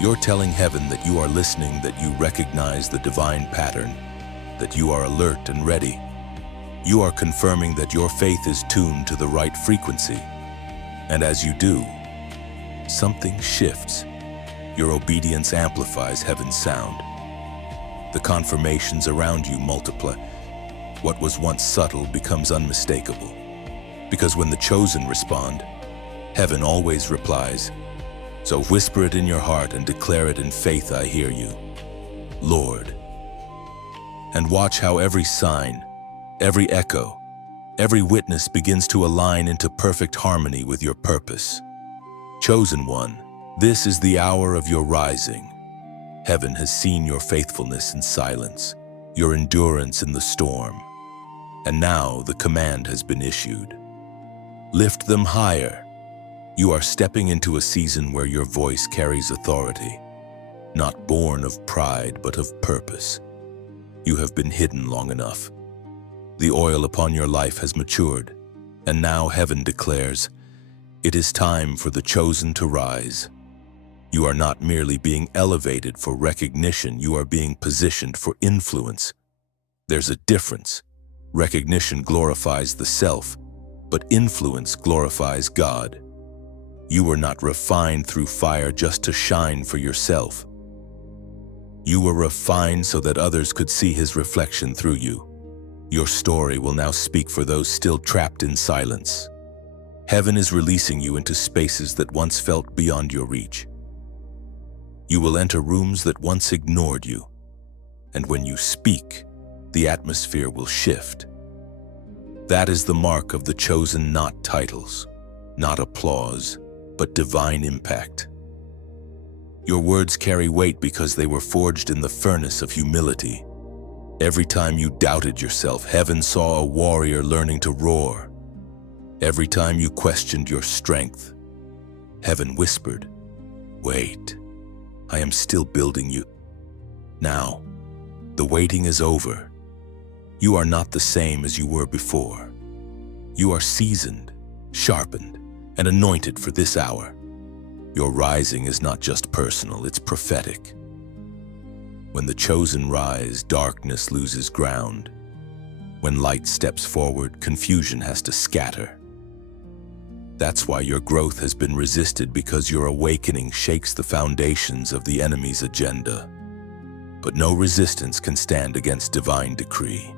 you're telling heaven that you are listening, that you recognize the divine pattern, that you are alert and ready. You are confirming that your faith is tuned to the right frequency. And as you do, something shifts. Your obedience amplifies heaven's sound. The confirmations around you multiply. What was once subtle becomes unmistakable. Because when the chosen respond, heaven always replies. So whisper it in your heart and declare it in faith, I hear you, Lord. And watch how every sign, every echo, every witness begins to align into perfect harmony with your purpose. Chosen one, this is the hour of your rising. Heaven has seen your faithfulness in silence, your endurance in the storm. And now the command has been issued. Lift them higher. You are stepping into a season where your voice carries authority, not born of pride, but of purpose. You have been hidden long enough. The oil upon your life has matured, and now heaven declares, it is time for the chosen to rise. You are not merely being elevated for recognition, you are being positioned for influence. There's a difference. Recognition glorifies the self, but influence glorifies God. You were not refined through fire just to shine for yourself. You were refined so that others could see His reflection through you. Your story will now speak for those still trapped in silence. Heaven is releasing you into spaces that once felt beyond your reach. You will enter rooms that once ignored you, and when you speak, the atmosphere will shift. That is the mark of the chosen, not titles, not applause, but divine impact. Your words carry weight because they were forged in the furnace of humility. Every time you doubted yourself, heaven saw a warrior learning to roar. Every time you questioned your strength, heaven whispered, wait, I am still building you. Now, the waiting is over. You are not the same as you were before. You are seasoned, sharpened, and anointed for this hour. Your rising is not just personal, it's prophetic. When the chosen rise, darkness loses ground. When light steps forward, confusion has to scatter. That's why your growth has been resisted, because your awakening shakes the foundations of the enemy's agenda. But no resistance can stand against divine decree.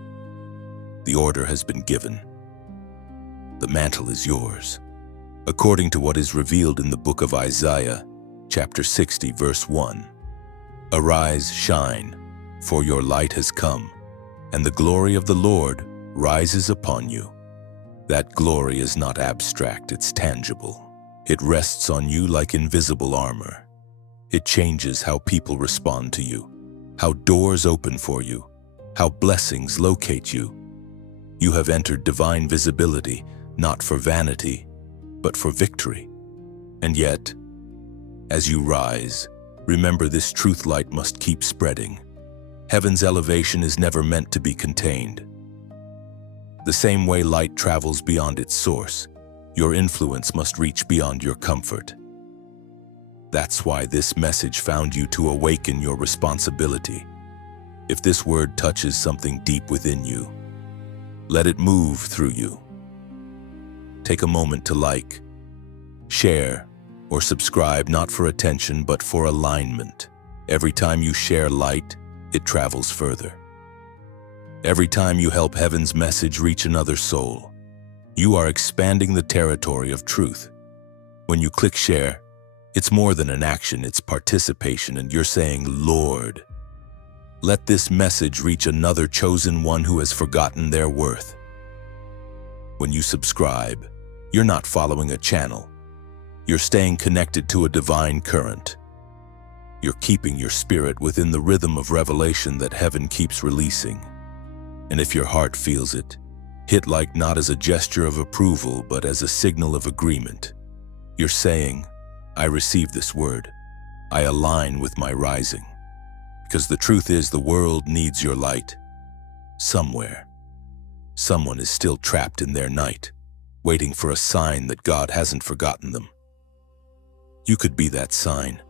The order has been given. The mantle is yours. According to what is revealed in the book of Isaiah, chapter 60, verse 1. Arise, shine, for your light has come, and the glory of the Lord rises upon you. That glory is not abstract, it's tangible. It rests on you like invisible armor. It changes how people respond to you. how doors open for you, how blessings locate you. You have entered divine visibility, not for vanity, but for victory. And yet, as you rise, remember this truth light must keep spreading. Heaven's elevation is never meant to be contained. The same way light travels beyond its source, your influence must reach beyond your comfort. That's why this message found you to awaken your responsibility. If this word touches something deep within you, let it move through you. Take a moment to like, share, or subscribe, not for attention but for alignment. Every time you share light, it travels further. Every time you help heaven's message reach another soul, you are expanding the territory of truth. When you click share, it's more than an action, it's participation, and you're saying, Lord, let this message reach another chosen one who has forgotten their worth. When you subscribe, you're not following a channel. You're staying connected to a divine current. You're keeping your spirit within the rhythm of revelation that heaven keeps releasing. And if your heart feels it, hit like not as a gesture of approval, but as a signal of agreement. You're saying, I receive this word. I align with my rising. Because the truth is, the world needs your light. Somewhere, someone is still trapped in their night, waiting for a sign that God hasn't forgotten them. You could be that sign.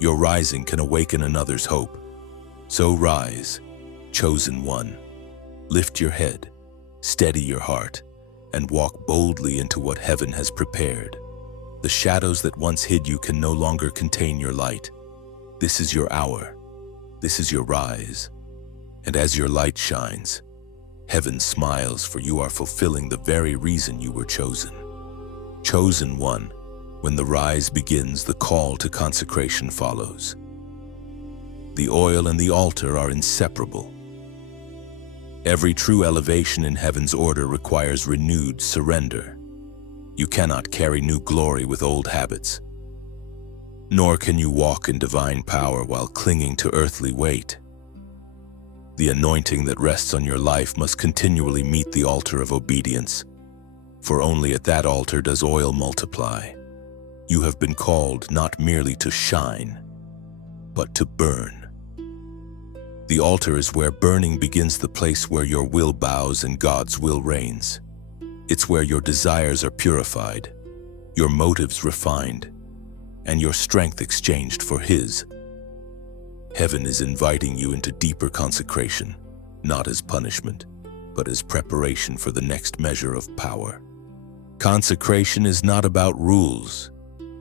Your rising can awaken another's hope. So rise, chosen one. Lift your head, steady your heart, and walk boldly into what heaven has prepared. The shadows that once hid you can no longer contain your light. This is your hour. This is your rise. And as your light shines, heaven smiles, for you are fulfilling the very reason you were chosen. Chosen one. When the rise begins, the call to consecration follows. The oil and the altar are inseparable. Every true elevation in heaven's order requires renewed surrender. You cannot carry new glory with old habits. Nor can you walk in divine power while clinging to earthly weight. The anointing that rests on your life must continually meet the altar of obedience, for only at that altar does oil multiply. You have been called not merely to shine, but to burn. The altar is where burning begins, the place where your will bows and God's will reigns. It's where your desires are purified, your motives refined, and your strength exchanged for His. Heaven is inviting you into deeper consecration, not as punishment, but as preparation for the next measure of power. Consecration is not about rules.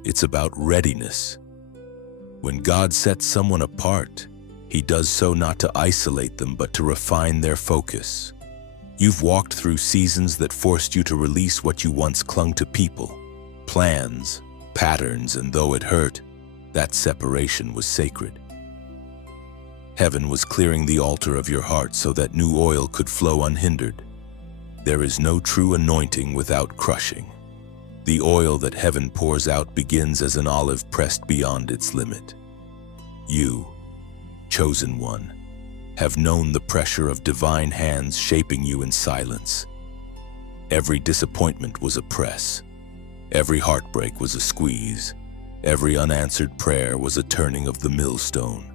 It's about readiness. When God sets someone apart, He does so not to isolate them, but to refine their focus. You've walked through seasons that forced you to release what you once clung to: people, plans, patterns, and though it hurt, that separation was sacred. Heaven was clearing the altar of your heart so that new oil could flow unhindered. There is no true anointing without crushing. The oil that heaven pours out begins as an olive pressed beyond its limit. You, chosen one, have known the pressure of divine hands shaping you in silence. Every disappointment was a press. Every heartbreak was a squeeze. Every unanswered prayer was a turning of the millstone.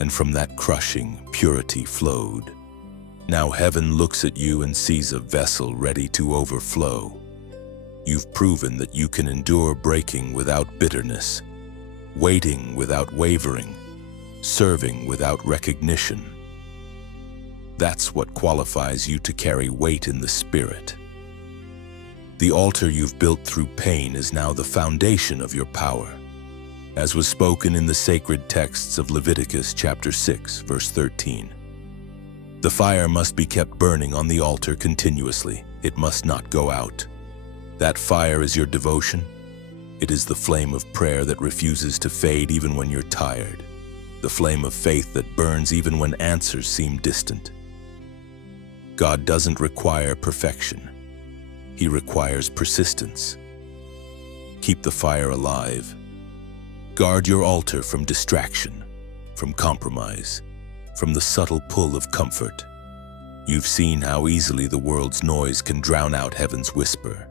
And from that crushing, purity flowed. Now heaven looks at you and sees a vessel ready to overflow. You've proven that you can endure breaking without bitterness, waiting without wavering, serving without recognition. That's what qualifies you to carry weight in the Spirit. The altar you've built through pain is now the foundation of your power, as was spoken in the sacred texts of Leviticus chapter 6, verse 13. The fire must be kept burning on the altar continuously. It must not go out. That fire is your devotion. It is the flame of prayer that refuses to fade even when you're tired. The flame of faith that burns even when answers seem distant. God doesn't require perfection. He requires persistence. Keep the fire alive. Guard your altar from distraction, from compromise, from the subtle pull of comfort. You've seen how easily the world's noise can drown out heaven's whisper.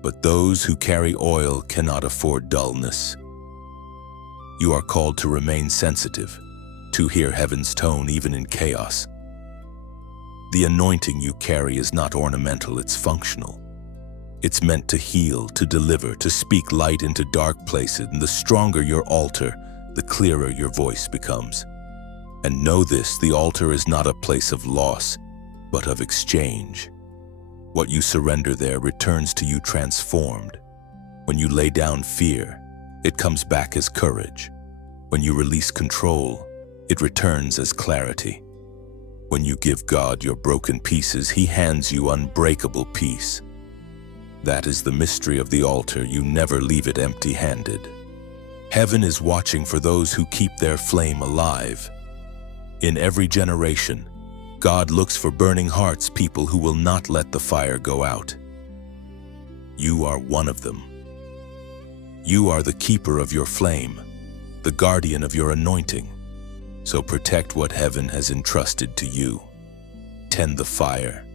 But those who carry oil cannot afford dullness. You are called to remain sensitive, to hear heaven's tone even in chaos. The anointing you carry is not ornamental, it's functional. It's meant to heal, to deliver, to speak light into dark places, and the stronger your altar, the clearer your voice becomes. And know this, the altar is not a place of loss, but of exchange. What you surrender there returns to you transformed. When you lay down fear, it comes back as courage. When you release control, it returns as clarity. When you give God your broken pieces, He hands you unbreakable peace. That is the mystery of the altar. You never leave it empty-handed. Heaven is watching for those who keep their flame alive. In every generation, God looks for burning hearts, people who will not let the fire go out. You are one of them. You are the keeper of your flame, the guardian of your anointing. So protect what heaven has entrusted to you. Tend the fire.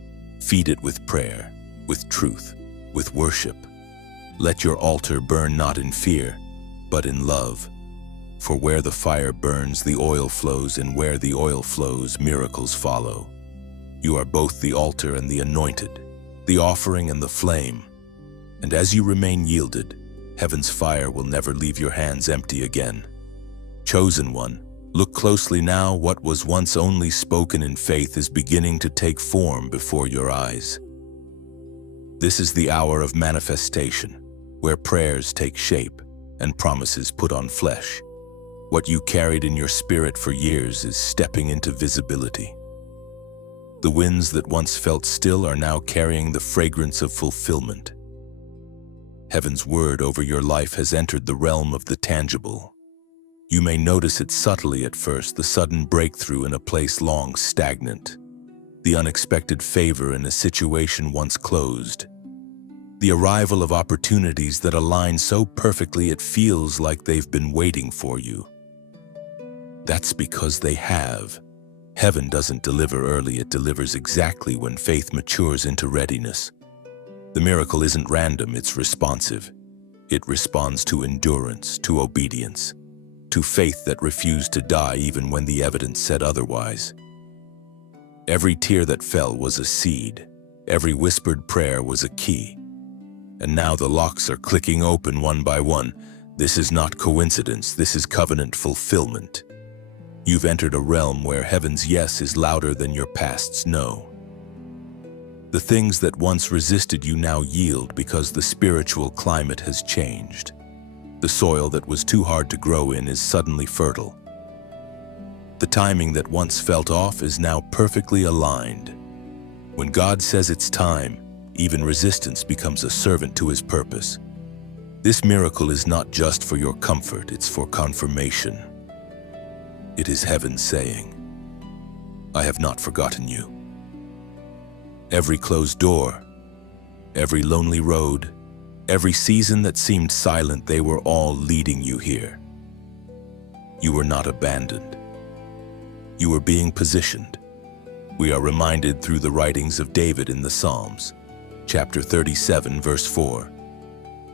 Feed it with prayer, with truth, with worship. Let your altar burn not in fear, but in love. For where the fire burns, the oil flows, and where the oil flows, miracles follow. You are both the altar and the anointed, the offering and the flame. And as you remain yielded, heaven's fire will never leave your hands empty again. Chosen one, look closely now. What was once only spoken in faith is beginning to take form before your eyes. This is the hour of manifestation, where prayers take shape and promises put on flesh. What you carried in your spirit for years is stepping into visibility. The winds that once felt still are now carrying the fragrance of fulfillment. Heaven's word over your life has entered the realm of the tangible. You may notice it subtly at first, the sudden breakthrough in a place long stagnant, the unexpected favor in a situation once closed, the arrival of opportunities that align so perfectly it feels like they've been waiting for you. That's because they have. Heaven doesn't deliver early, it delivers exactly when faith matures into readiness. The miracle isn't random, it's responsive. It responds to endurance, to obedience, to faith that refused to die even when the evidence said otherwise. Every tear that fell was a seed. Every whispered prayer was a key. And now the locks are clicking open one by one. This is not coincidence, this is covenant fulfillment. You've entered a realm where heaven's yes is louder than your past's no. The things that once resisted you now yield because the spiritual climate has changed. The soil that was too hard to grow in is suddenly fertile. The timing that once felt off is now perfectly aligned. When God says it's time, even resistance becomes a servant to His purpose. This miracle is not just for your comfort, it's for confirmation. It is heaven saying, I have not forgotten you. Every closed door, every lonely road, every season that seemed silent, they were all leading you here. You were not abandoned. You were being positioned. We are reminded through the writings of David in the Psalms, chapter 37, verse 4.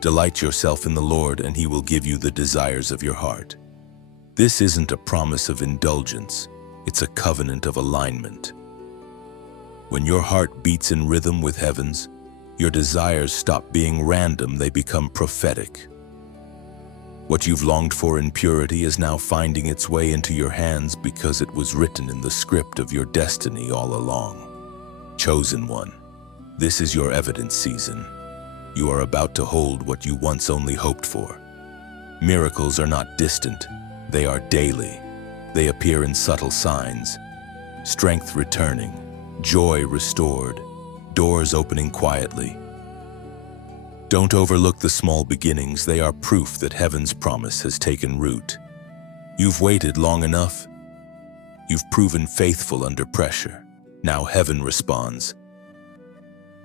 Delight yourself in the Lord, and He will give you the desires of your heart. This isn't a promise of indulgence, it's a covenant of alignment. When your heart beats in rhythm with heaven's, your desires stop being random, they become prophetic. What you've longed for in purity is now finding its way into your hands because it was written in the script of your destiny all along. Chosen one, this is your evidence season. You are about to hold what you once only hoped for. Miracles are not distant, they are daily. They appear in subtle signs. Strength returning, joy restored, doors opening quietly. Don't overlook the small beginnings, they are proof that heaven's promise has taken root. You've waited long enough. You've proven faithful under pressure. Now heaven responds.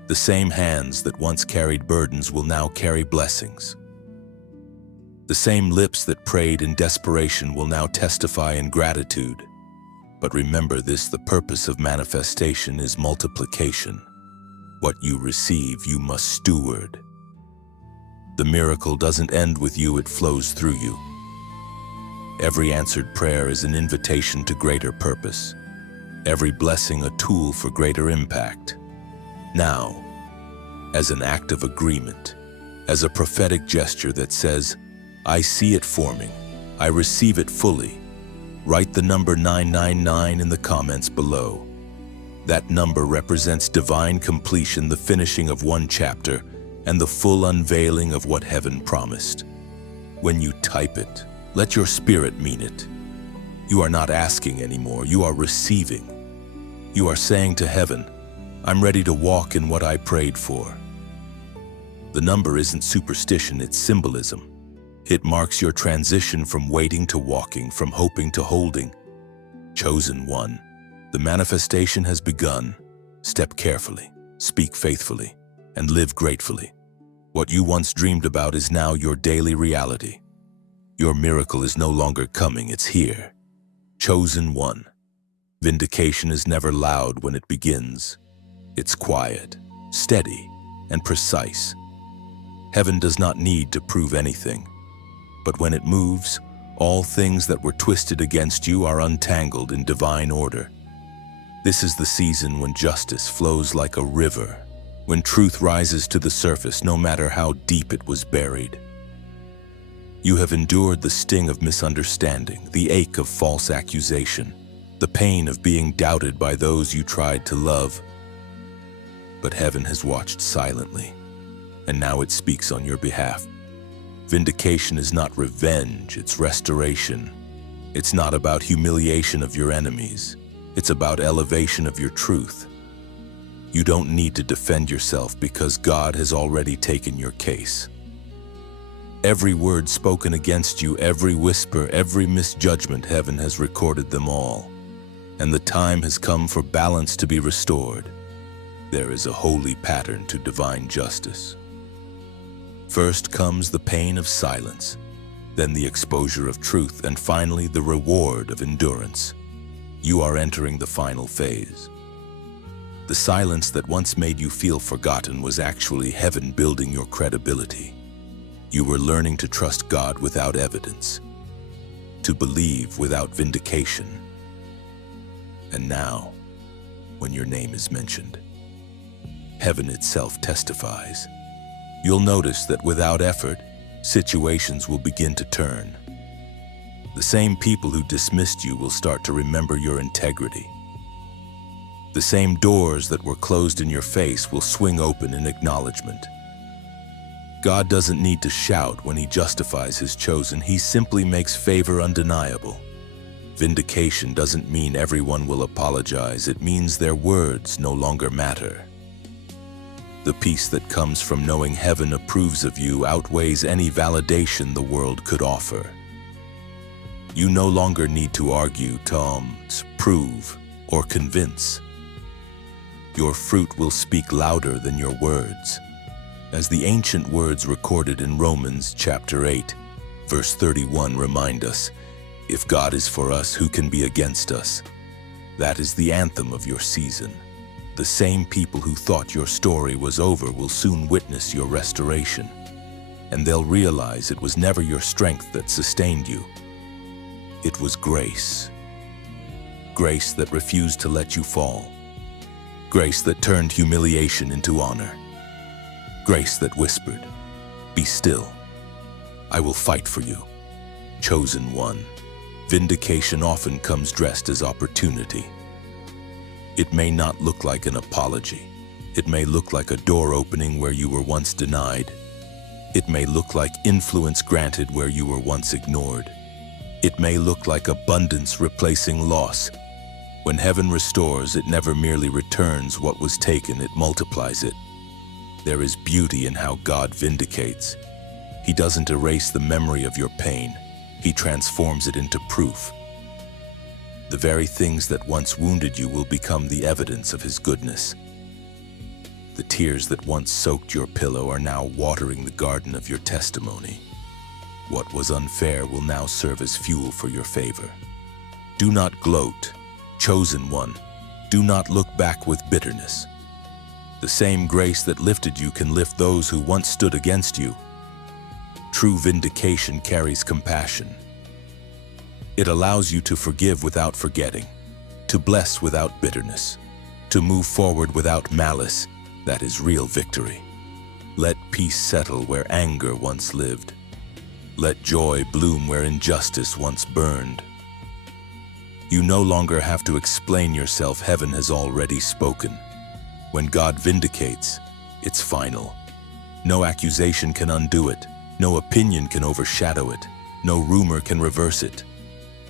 The same hands that once carried burdens will now carry blessings. The same lips that prayed in desperation will now testify in gratitude. But remember this, the purpose of manifestation is multiplication. What you receive, you must steward. The miracle doesn't end with you, it flows through you. Every answered prayer is an invitation to greater purpose. Every blessing a tool for greater impact. Now, as an act of agreement, as a prophetic gesture that says, I see it forming, I receive it fully, write the number 999 in the comments below. That number represents divine completion, the finishing of one chapter, and the full unveiling of what heaven promised. When you type it, let your spirit mean it. You are not asking anymore, you are receiving. You are saying to heaven, I'm ready to walk in what I prayed for. The number isn't superstition, it's symbolism. It marks your transition from waiting to walking, from hoping to holding. Chosen one, the manifestation has begun. Step carefully, speak faithfully, and live gratefully. What you once dreamed about is now your daily reality. Your miracle is no longer coming, it's here. Chosen one. Vindication is never loud when it begins. It's quiet, steady, and precise. Heaven does not need to prove anything. But when it moves, all things that were twisted against you are untangled in divine order. This is the season when justice flows like a river, when truth rises to the surface no matter how deep it was buried. You have endured the sting of misunderstanding, the ache of false accusation, the pain of being doubted by those you tried to love. But heaven has watched silently, and now it speaks on your behalf. Vindication is not revenge, it's restoration. It's not about humiliation of your enemies. It's about elevation of your truth. You don't need to defend yourself because God has already taken your case. Every word spoken against you, every whisper, every misjudgment, heaven has recorded them all. And the time has come for balance to be restored. There is a holy pattern to divine justice. First comes the pain of silence, then the exposure of truth, and finally the reward of endurance. You are entering the final phase. The silence that once made you feel forgotten was actually heaven building your credibility. You were learning to trust God without evidence, to believe without vindication. And now, when your name is mentioned, heaven itself testifies. You'll notice that without effort, situations will begin to turn. The same people who dismissed you will start to remember your integrity. The same doors that were closed in your face will swing open in acknowledgement. God doesn't need to shout when He justifies His chosen. He simply makes favor undeniable. Vindication doesn't mean everyone will apologize. It means their words no longer matter. The peace that comes from knowing heaven approves of you outweighs any validation the world could offer. You no longer need to argue, prove, or convince. Your fruit will speak louder than your words. As the ancient words recorded in Romans chapter 8, verse 31 remind us, if God is for us, who can be against us? That is the anthem of your season. The same people who thought your story was over will soon witness your restoration, and they'll realize it was never your strength that sustained you. It was grace. Grace that refused to let you fall. Grace that turned humiliation into honor. Grace that whispered, "Be still. I will fight for you." Chosen one. Vindication often comes dressed as opportunity. It may not look like an apology. It may look like a door opening where you were once denied. It may look like influence granted where you were once ignored. It may look like abundance replacing loss. When heaven restores, it never merely returns what was taken, it multiplies it. There is beauty in how God vindicates. He doesn't erase the memory of your pain. He transforms it into proof. The very things that once wounded you will become the evidence of His goodness. The tears that once soaked your pillow are now watering the garden of your testimony. What was unfair will now serve as fuel for your favor. Do not gloat, chosen one. Do not look back with bitterness. The same grace that lifted you can lift those who once stood against you. True vindication carries compassion. It allows you to forgive without forgetting, to bless without bitterness, to move forward without malice. That is real victory. Let peace settle where anger once lived. Let joy bloom where injustice once burned. You no longer have to explain yourself. Heaven has already spoken. When God vindicates, it's final. No accusation can undo it. No opinion can overshadow it. No rumor can reverse it.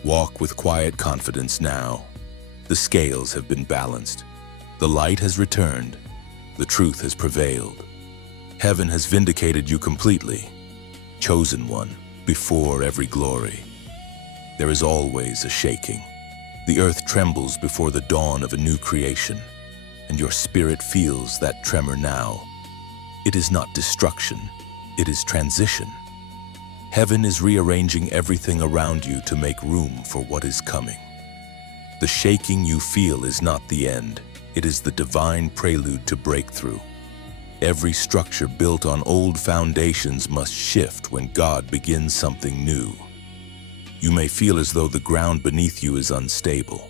Walk with quiet confidence now. The scales have been balanced. The light has returned. The truth has prevailed. Heaven has vindicated you completely. Chosen one, before every glory. There is always a shaking. The earth trembles before the dawn of a new creation, and your spirit feels that tremor now. It is not destruction, it is transition. Heaven is rearranging everything around you to make room for what is coming. The shaking you feel is not the end, it is the divine prelude to breakthrough. Every structure built on old foundations must shift when God begins something new. You may feel as though the ground beneath you is unstable,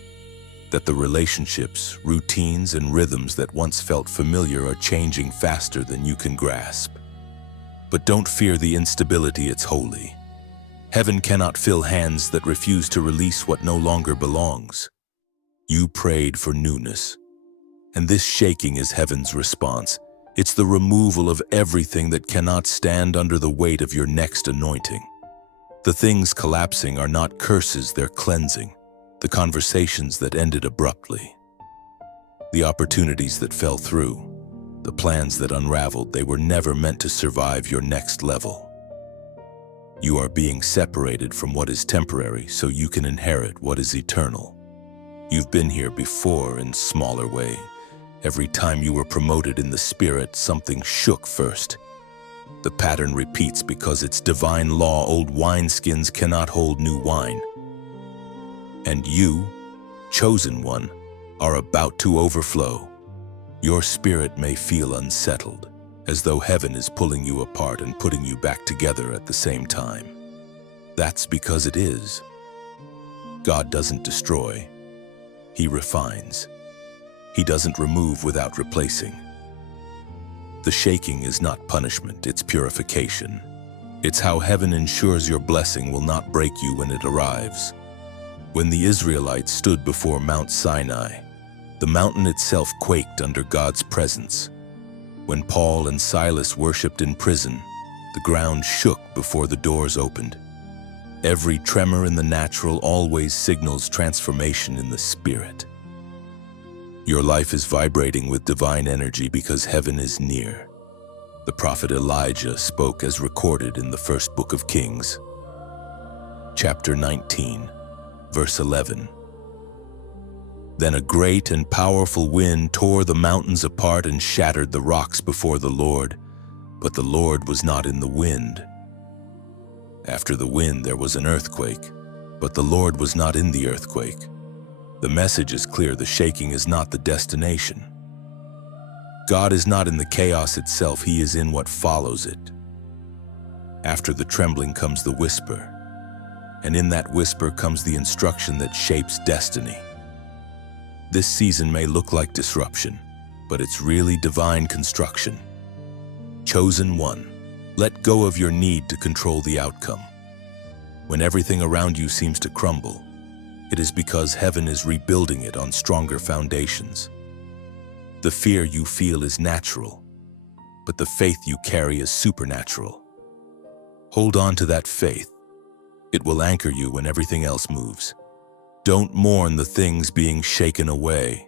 that the relationships, routines, and rhythms that once felt familiar are changing faster than you can grasp. But don't fear the instability, it's holy. Heaven cannot fill hands that refuse to release what no longer belongs. You prayed for newness, and this shaking is heaven's response. It's the removal of everything that cannot stand under the weight of your next anointing. The things collapsing are not curses, they're cleansing. The conversations that ended abruptly. The opportunities that fell through. The plans that unraveled, they were never meant to survive your next level. You are being separated from what is temporary so you can inherit what is eternal. You've been here before in smaller way. Every time you were promoted in the spirit, something shook first. The pattern repeats because it's divine law. Old wineskins cannot hold new wine. And you, chosen one, are about to overflow. Your spirit may feel unsettled, as though heaven is pulling you apart and putting you back together at the same time. That's because it is. God doesn't destroy, He refines. He doesn't remove without replacing. The shaking is not punishment, it's purification. It's how heaven ensures your blessing will not break you when it arrives. When the Israelites stood before Mount Sinai, the mountain itself quaked under God's presence. When Paul and Silas worshipped in prison, the ground shook before the doors opened. Every tremor in the natural always signals transformation in the spirit. Your life is vibrating with divine energy because heaven is near. The prophet Elijah spoke as recorded in the first book of Kings, chapter 19, verse 11. Then a great and powerful wind tore the mountains apart and shattered the rocks before the Lord, but the Lord was not in the wind. After the wind there was an earthquake, but the Lord was not in the earthquake. The message is clear, the shaking is not the destination. God is not in the chaos itself, He is in what follows it. After the trembling comes the whisper, and in that whisper comes the instruction that shapes destiny. This season may look like disruption, but it's really divine construction. Chosen one, let go of your need to control the outcome. When everything around you seems to crumble, it is because heaven is rebuilding it on stronger foundations. The fear you feel is natural, but the faith you carry is supernatural. Hold on to that faith. It will anchor you when everything else moves. Don't mourn the things being shaken away.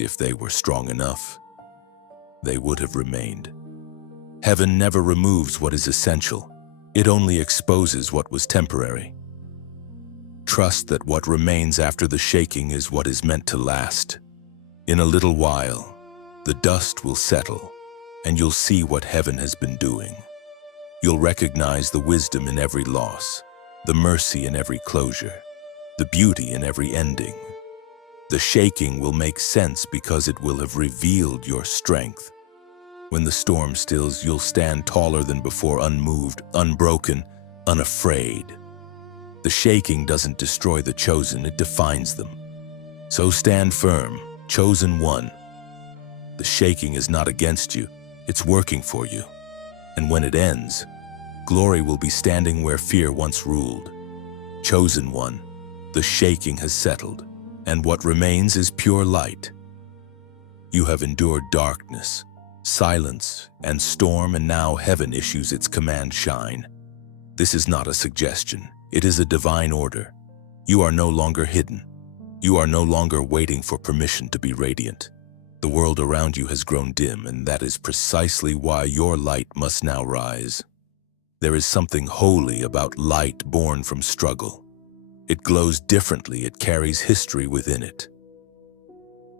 If they were strong enough, they would have remained. Heaven never removes what is essential. It only exposes what was temporary. Trust that what remains after the shaking is what is meant to last. In a little while, the dust will settle, and you'll see what heaven has been doing. You'll recognize the wisdom in every loss, the mercy in every closure, the beauty in every ending. The shaking will make sense because it will have revealed your strength. When the storm stills, you'll stand taller than before, unmoved, unbroken, unafraid. The shaking doesn't destroy the chosen, it defines them. So stand firm, chosen one. The shaking is not against you, it's working for you. And when it ends, glory will be standing where fear once ruled. Chosen one, the shaking has settled, and what remains is pure light. You have endured darkness, silence, and storm, and now heaven issues its command: shine. This is not a suggestion, it is a divine order. You are no longer hidden. You are no longer waiting for permission to be radiant. The world around you has grown dim, and that is precisely why your light must now rise. There is something holy about light born from struggle. It glows differently, it carries history within it.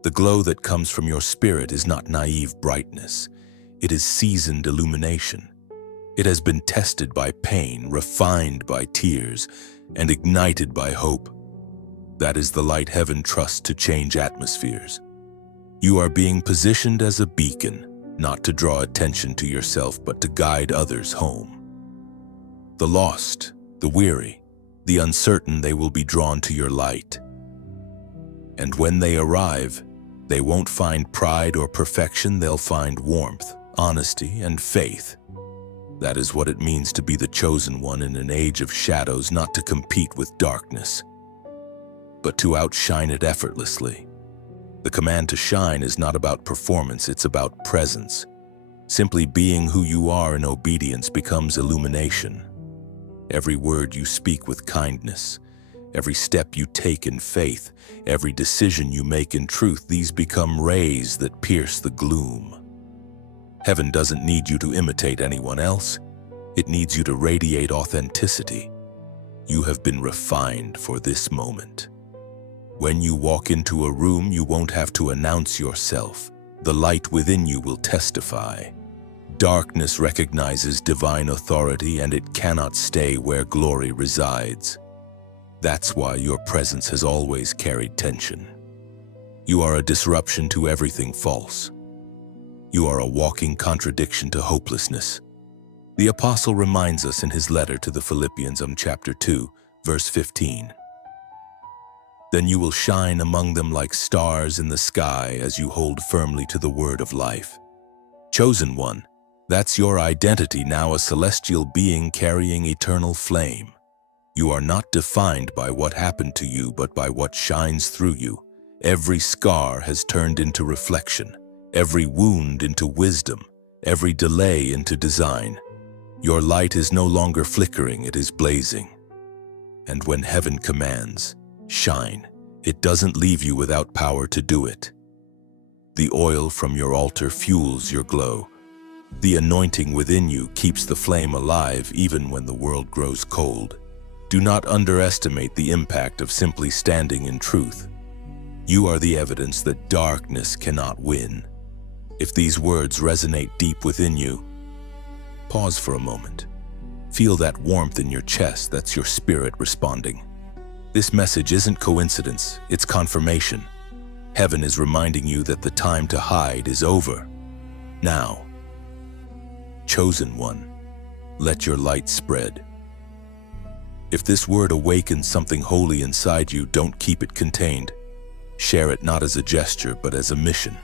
The glow that comes from your spirit is not naive brightness. It is seasoned illumination. It has been tested by pain, refined by tears, and ignited by hope. That is the light heaven trusts to change atmospheres. You are being positioned as a beacon, not to draw attention to yourself, but to guide others home. The lost, the weary, the uncertain, they will be drawn to your light. And when they arrive, they won't find pride or perfection, they'll find warmth, honesty, and faith. That is what it means to be the chosen one in an age of shadows, not to compete with darkness, but to outshine it effortlessly. The command to shine is not about performance, it's about presence. Simply being who you are in obedience becomes illumination. Every word you speak with kindness, every step you take in faith, every decision you make in truth, these become rays that pierce the gloom. Heaven doesn't need you to imitate anyone else. It needs you to radiate authenticity. You have been refined for this moment. When you walk into a room, you won't have to announce yourself. The light within you will testify. Darkness recognizes divine authority, and it cannot stay where glory resides. That's why your presence has always carried tension. You are a disruption to everything false. You are a walking contradiction to hopelessness. The apostle reminds us in his letter to the Philippians, chapter 2, verse 15. Then you will shine among them like stars in the sky as you hold firmly to the word of life. Chosen one, that's your identity now, a celestial being carrying eternal flame. You are not defined by what happened to you, but by what shines through you. Every scar has turned into reflection, every wound into wisdom, every delay into design. Your light is no longer flickering, it is blazing. And when heaven commands, shine, it doesn't leave you without power to do it. The oil from your altar fuels your glow. The anointing within you keeps the flame alive even when the world grows cold. Do not underestimate the impact of simply standing in truth. You are the evidence that darkness cannot win. If these words resonate deep within you, pause for a moment. Feel that warmth in your chest, that's your spirit responding. This message isn't coincidence, it's confirmation. Heaven is reminding you that the time to hide is over. Now, chosen one, let your light spread. If this word awakens something holy inside you, don't keep it contained. Share it not as a gesture, but as a mission.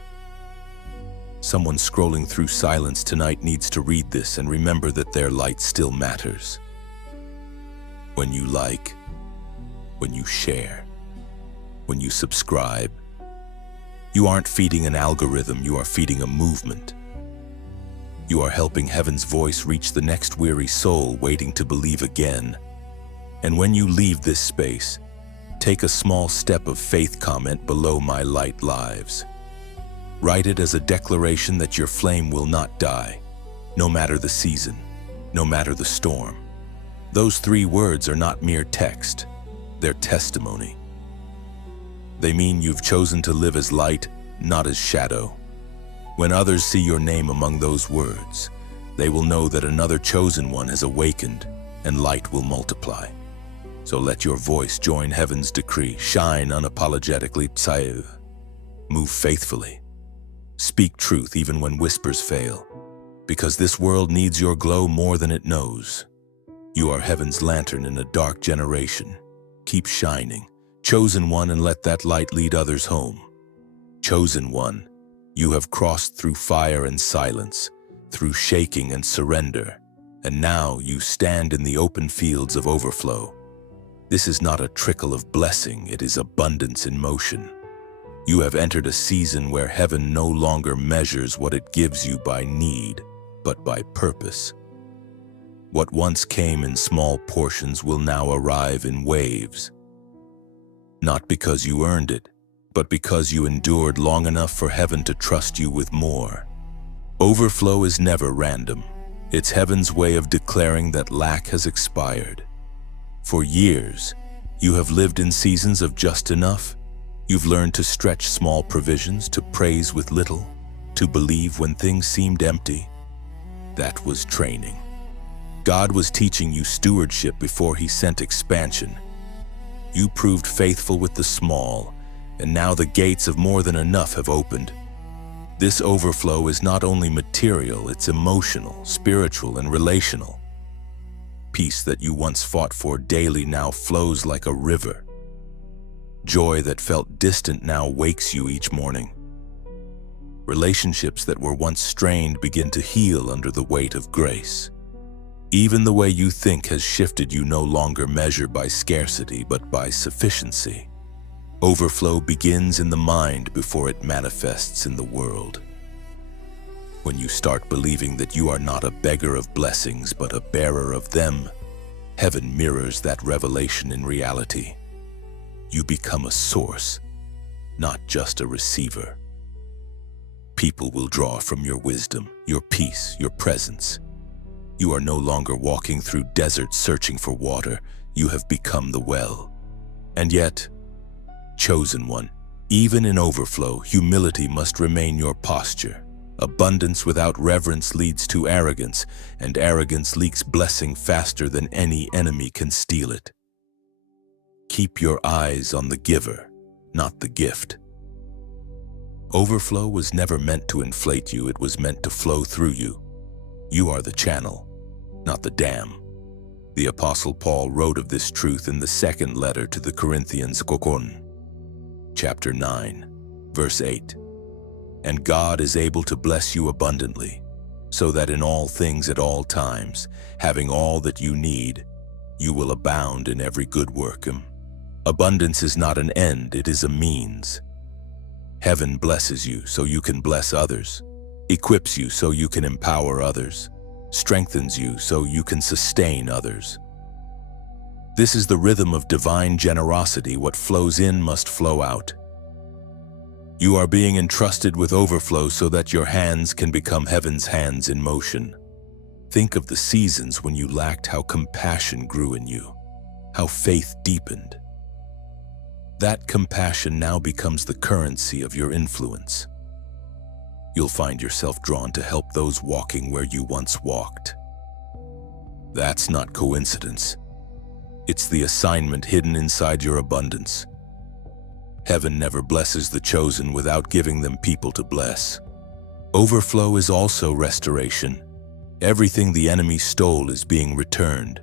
Someone scrolling through silence tonight needs to read this and remember that their light still matters. When you like, when you share, when you subscribe, you aren't feeding an algorithm, you are feeding a movement. You are helping heaven's voice reach the next weary soul waiting to believe again. And when you leave this space, take a small step of faith. Comment below "My light lives." Write it as a declaration that your flame will not die, no matter the season, no matter the storm. Those 3 words are not mere text, they're testimony. They mean you've chosen to live as light, not as shadow. When others see your name among those words, They will know that another chosen one has awakened, and light will multiply. So let your voice join heaven's decree. Shine unapologetically. Tsai. Move faithfully. Speak truth even when whispers fail, because this world needs your glow more than it knows. You are heaven's lantern in a dark generation. Keep shining, chosen one, and let that light lead others home. Chosen one, you have crossed through fire and silence, through shaking and surrender, and now you stand in the open fields of overflow. This is not a trickle of blessing, it is abundance in motion. You have entered a season where heaven no longer measures what it gives you by need, but by purpose. What once came in small portions will now arrive in waves. Not because you earned it, but because you endured long enough for heaven to trust you with more. Overflow is never random. It's heaven's way of declaring that lack has expired. For years, you have lived in seasons of just enough. You've learned to stretch small provisions, to praise with little, to believe when things seemed empty. That was training. God was teaching you stewardship before He sent expansion. You proved faithful with the small, and now the gates of more than enough have opened. This overflow is not only material, it's emotional, spiritual, and relational. Peace that you once fought for daily now flows like a river. Joy that felt distant now wakes you each morning. Relationships that were once strained begin to heal under the weight of grace. Even the way you think has shifted. You no longer measure by scarcity, but by sufficiency. Overflow begins in the mind before it manifests in the world. When you start believing that you are not a beggar of blessings, but a bearer of them, heaven mirrors that revelation in reality. You become a source, not just a receiver. People will draw from your wisdom, your peace, your presence. You are no longer walking through deserts searching for water. You have become the well. And yet, chosen one, even in overflow, humility must remain your posture. Abundance without reverence leads to arrogance, and arrogance leaks blessing faster than any enemy can steal it. Keep your eyes on the giver, not the gift. Overflow was never meant to inflate you, it was meant to flow through you. You are the channel, not the dam. The Apostle Paul wrote of this truth in the second letter to the Corinthians, chapter 9, verse 8. And God is able to bless you abundantly, so that in all things at all times, having all that you need, you will abound in every good work. Abundance is not an end, it is a means. Heaven blesses you so you can bless others, equips you so you can empower others, strengthens you so you can sustain others. This is the rhythm of divine generosity. What flows in must flow out. You are being entrusted with overflow so that your hands can become heaven's hands in motion. Think of the seasons when you lacked, how compassion grew in you, how faith deepened. That compassion now becomes the currency of your influence. You'll find yourself drawn to help those walking where you once walked. That's not coincidence. It's the assignment hidden inside your abundance. Heaven never blesses the chosen without giving them people to bless. Overflow is also restoration. Everything the enemy stole is being returned,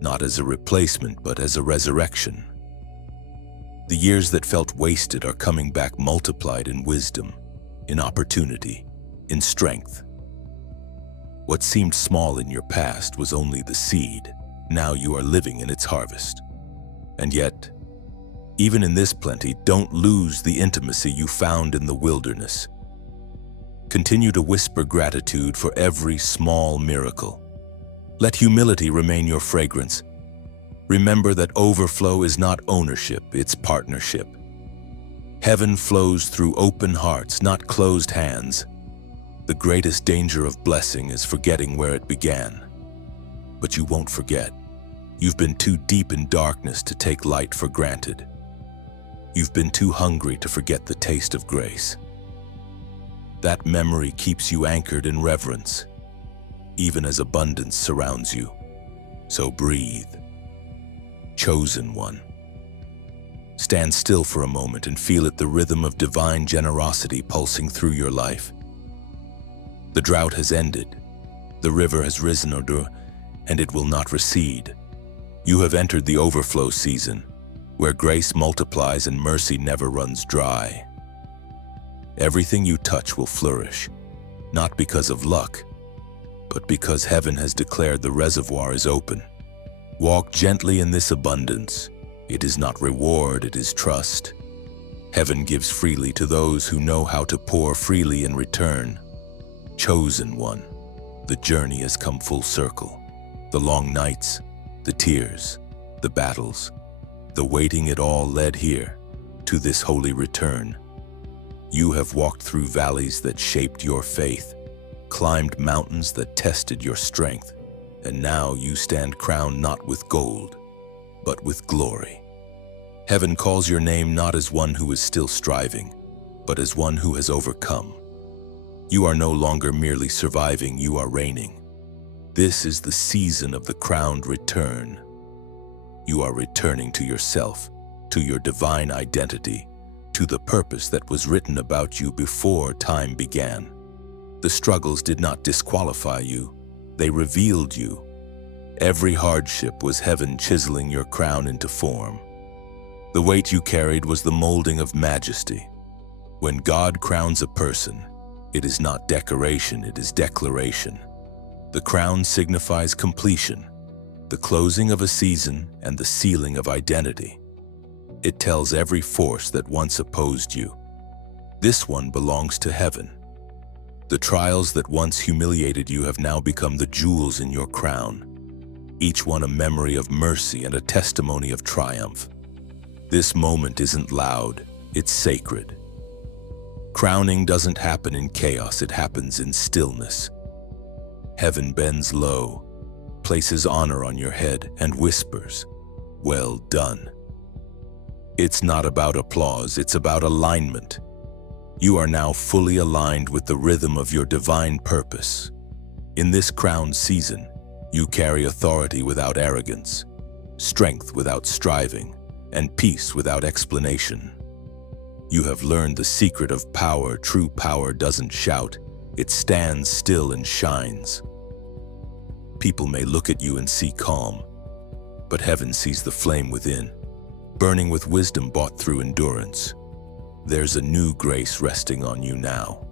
not as a replacement, but as a resurrection. The years that felt wasted are coming back multiplied in wisdom, in opportunity, in strength. What seemed small in your past was only the seed. Now you are living in its harvest. And yet, even in this plenty, don't lose the intimacy you found in the wilderness. Continue to whisper gratitude for every small miracle. Let humility remain your fragrance. Remember that overflow is not ownership, it's partnership. Heaven flows through open hearts, not closed hands. The greatest danger of blessing is forgetting where it began. But you won't forget. You've been too deep in darkness to take light for granted. You've been too hungry to forget the taste of grace. That memory keeps you anchored in reverence. even as abundance surrounds you. So breathe. Chosen one. Stand still for a moment and feel it, the rhythm of divine generosity pulsing through your life. The drought has ended. The river has risen, and it will not recede. You have entered the overflow season, where grace multiplies and mercy never runs dry. Everything you touch will flourish, not because of luck, but because heaven has declared the reservoir is open. Walk gently in this abundance. It is not reward, it is trust. Heaven gives freely to those who know how to pour freely in return. Chosen one, the journey has come full circle. The long nights, the tears, the battles, the waiting, it all led here, to this holy return. You have walked through valleys that shaped your faith, climbed mountains that tested your strength, and now you stand crowned not with gold, but with glory. Heaven calls your name not as one who is still striving, but as one who has overcome. You are no longer merely surviving, you are reigning. This is the season of the crowned return. You are returning to yourself, to your divine identity, to the purpose that was written about you before time began. The struggles did not disqualify you, they revealed you. Every hardship was heaven chiseling your crown into form. The weight you carried was the molding of majesty. When God crowns a person, it is not decoration, it is declaration. The crown signifies completion, the closing of a season and the sealing of identity. It tells every force that once opposed you, this one belongs to heaven. The trials that once humiliated you have now become the jewels in your crown, each one a memory of mercy and a testimony of triumph. This moment isn't loud, it's sacred. Crowning doesn't happen in chaos, it happens in stillness. Heaven bends low, places honor on your head, and whispers, "Well done." It's not about applause, it's about alignment. You are now fully aligned with the rhythm of your divine purpose. In this crowned season, you carry authority without arrogance, strength without striving, and peace without explanation. You have learned the secret of power. True power doesn't shout, it stands still and shines. People may look at you and see calm, but heaven sees the flame within, burning with wisdom bought through endurance. There's a new grace resting on you now.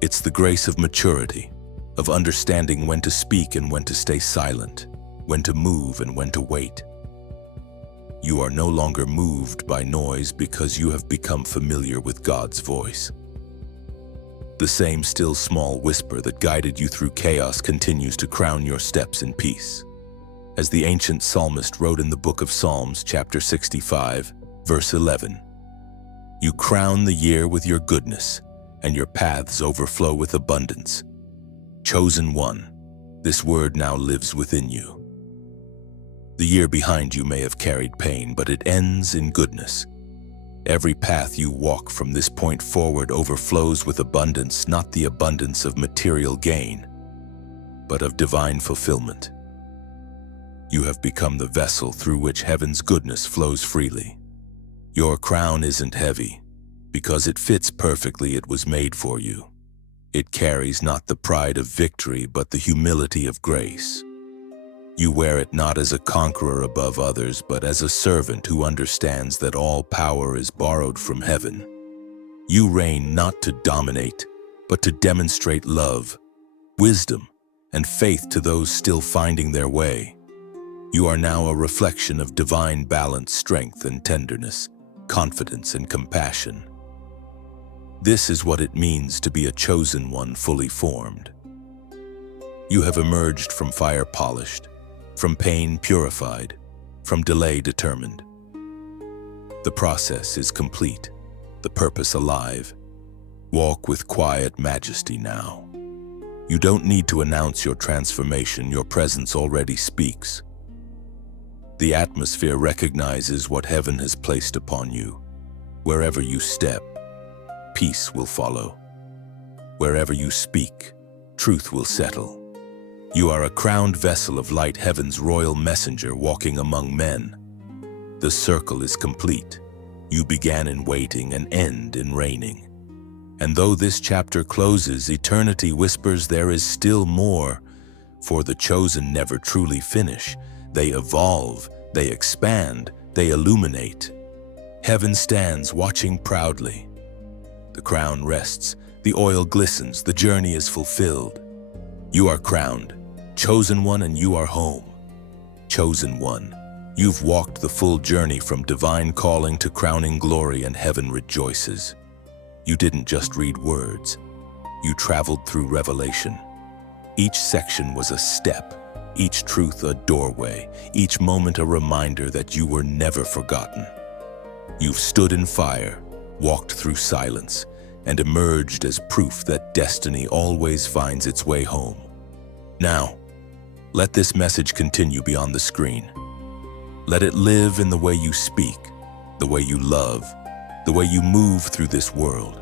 It's the grace of maturity, of understanding when to speak and when to stay silent, when to move and when to wait. You are no longer moved by noise because you have become familiar with God's voice. The same still small whisper that guided you through chaos continues to crown your steps in peace. As the ancient psalmist wrote in the book of Psalms, chapter 65, verse 11, "You crown the year with your goodness, and your paths overflow with abundance." Chosen one, this word now lives within you. The year behind you may have carried pain, but it ends in goodness. Every path you walk from this point forward overflows with abundance, not the abundance of material gain, but of divine fulfillment. You have become the vessel through which heaven's goodness flows freely. Your crown isn't heavy, because it fits perfectly. It was made for you. It carries not the pride of victory, but the humility of grace. You wear it not as a conqueror above others, but as a servant who understands that all power is borrowed from heaven. You reign not to dominate, but to demonstrate love, wisdom, and faith to those still finding their way. You are now a reflection of divine balance, strength and tenderness, confidence and compassion. This is what it means to be a chosen one, fully formed. You have emerged from fire polished, from pain purified, from delay determined. The process is complete, the purpose alive. Walk with quiet majesty now. You don't need to announce your transformation, your presence already speaks. The atmosphere recognizes what heaven has placed upon you. Wherever you step, peace will follow. Wherever you speak, truth will settle. You are a crowned vessel of light, heaven's royal messenger walking among men. The circle is complete. You began in waiting and end in reigning. And though this chapter closes, eternity whispers there is still more, for the chosen never truly finish. They evolve, they expand, they illuminate. Heaven stands watching proudly. The crown rests, the oil glistens, the journey is fulfilled. You are crowned, chosen one, and you are home. Chosen one, you've walked the full journey from divine calling to crowning glory, and heaven rejoices. You didn't just read words, you traveled through revelation. Each section was a step, each truth a doorway, each moment a reminder that you were never forgotten. You've stood in fire, walked through silence, and emerged as proof that destiny always finds its way home. Now, let this message continue beyond the screen. Let it live in the way you speak, the way you love, the way you move through this world.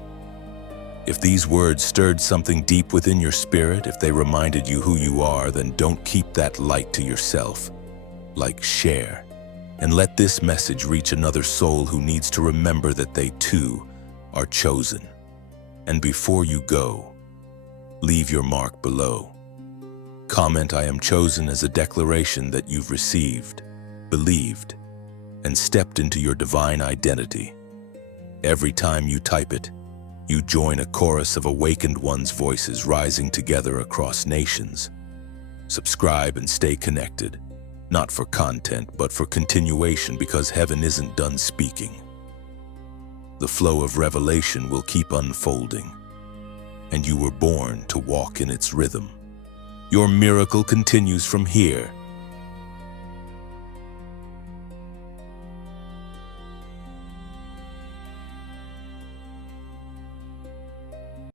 If these words stirred something deep within your spirit, if they reminded you who you are, then don't keep that light to yourself. Share, and let this message reach another soul who needs to remember that they too are chosen. And before you go, leave your mark below. Comment "I am chosen" as a declaration that you've received, believed, and stepped into your divine identity. Every time you type it, you join a chorus of awakened ones' voices rising together across nations. Subscribe and stay connected, not for content, but for continuation, because heaven isn't done speaking. The flow of revelation will keep unfolding, and you were born to walk in its rhythm. Your miracle continues from here,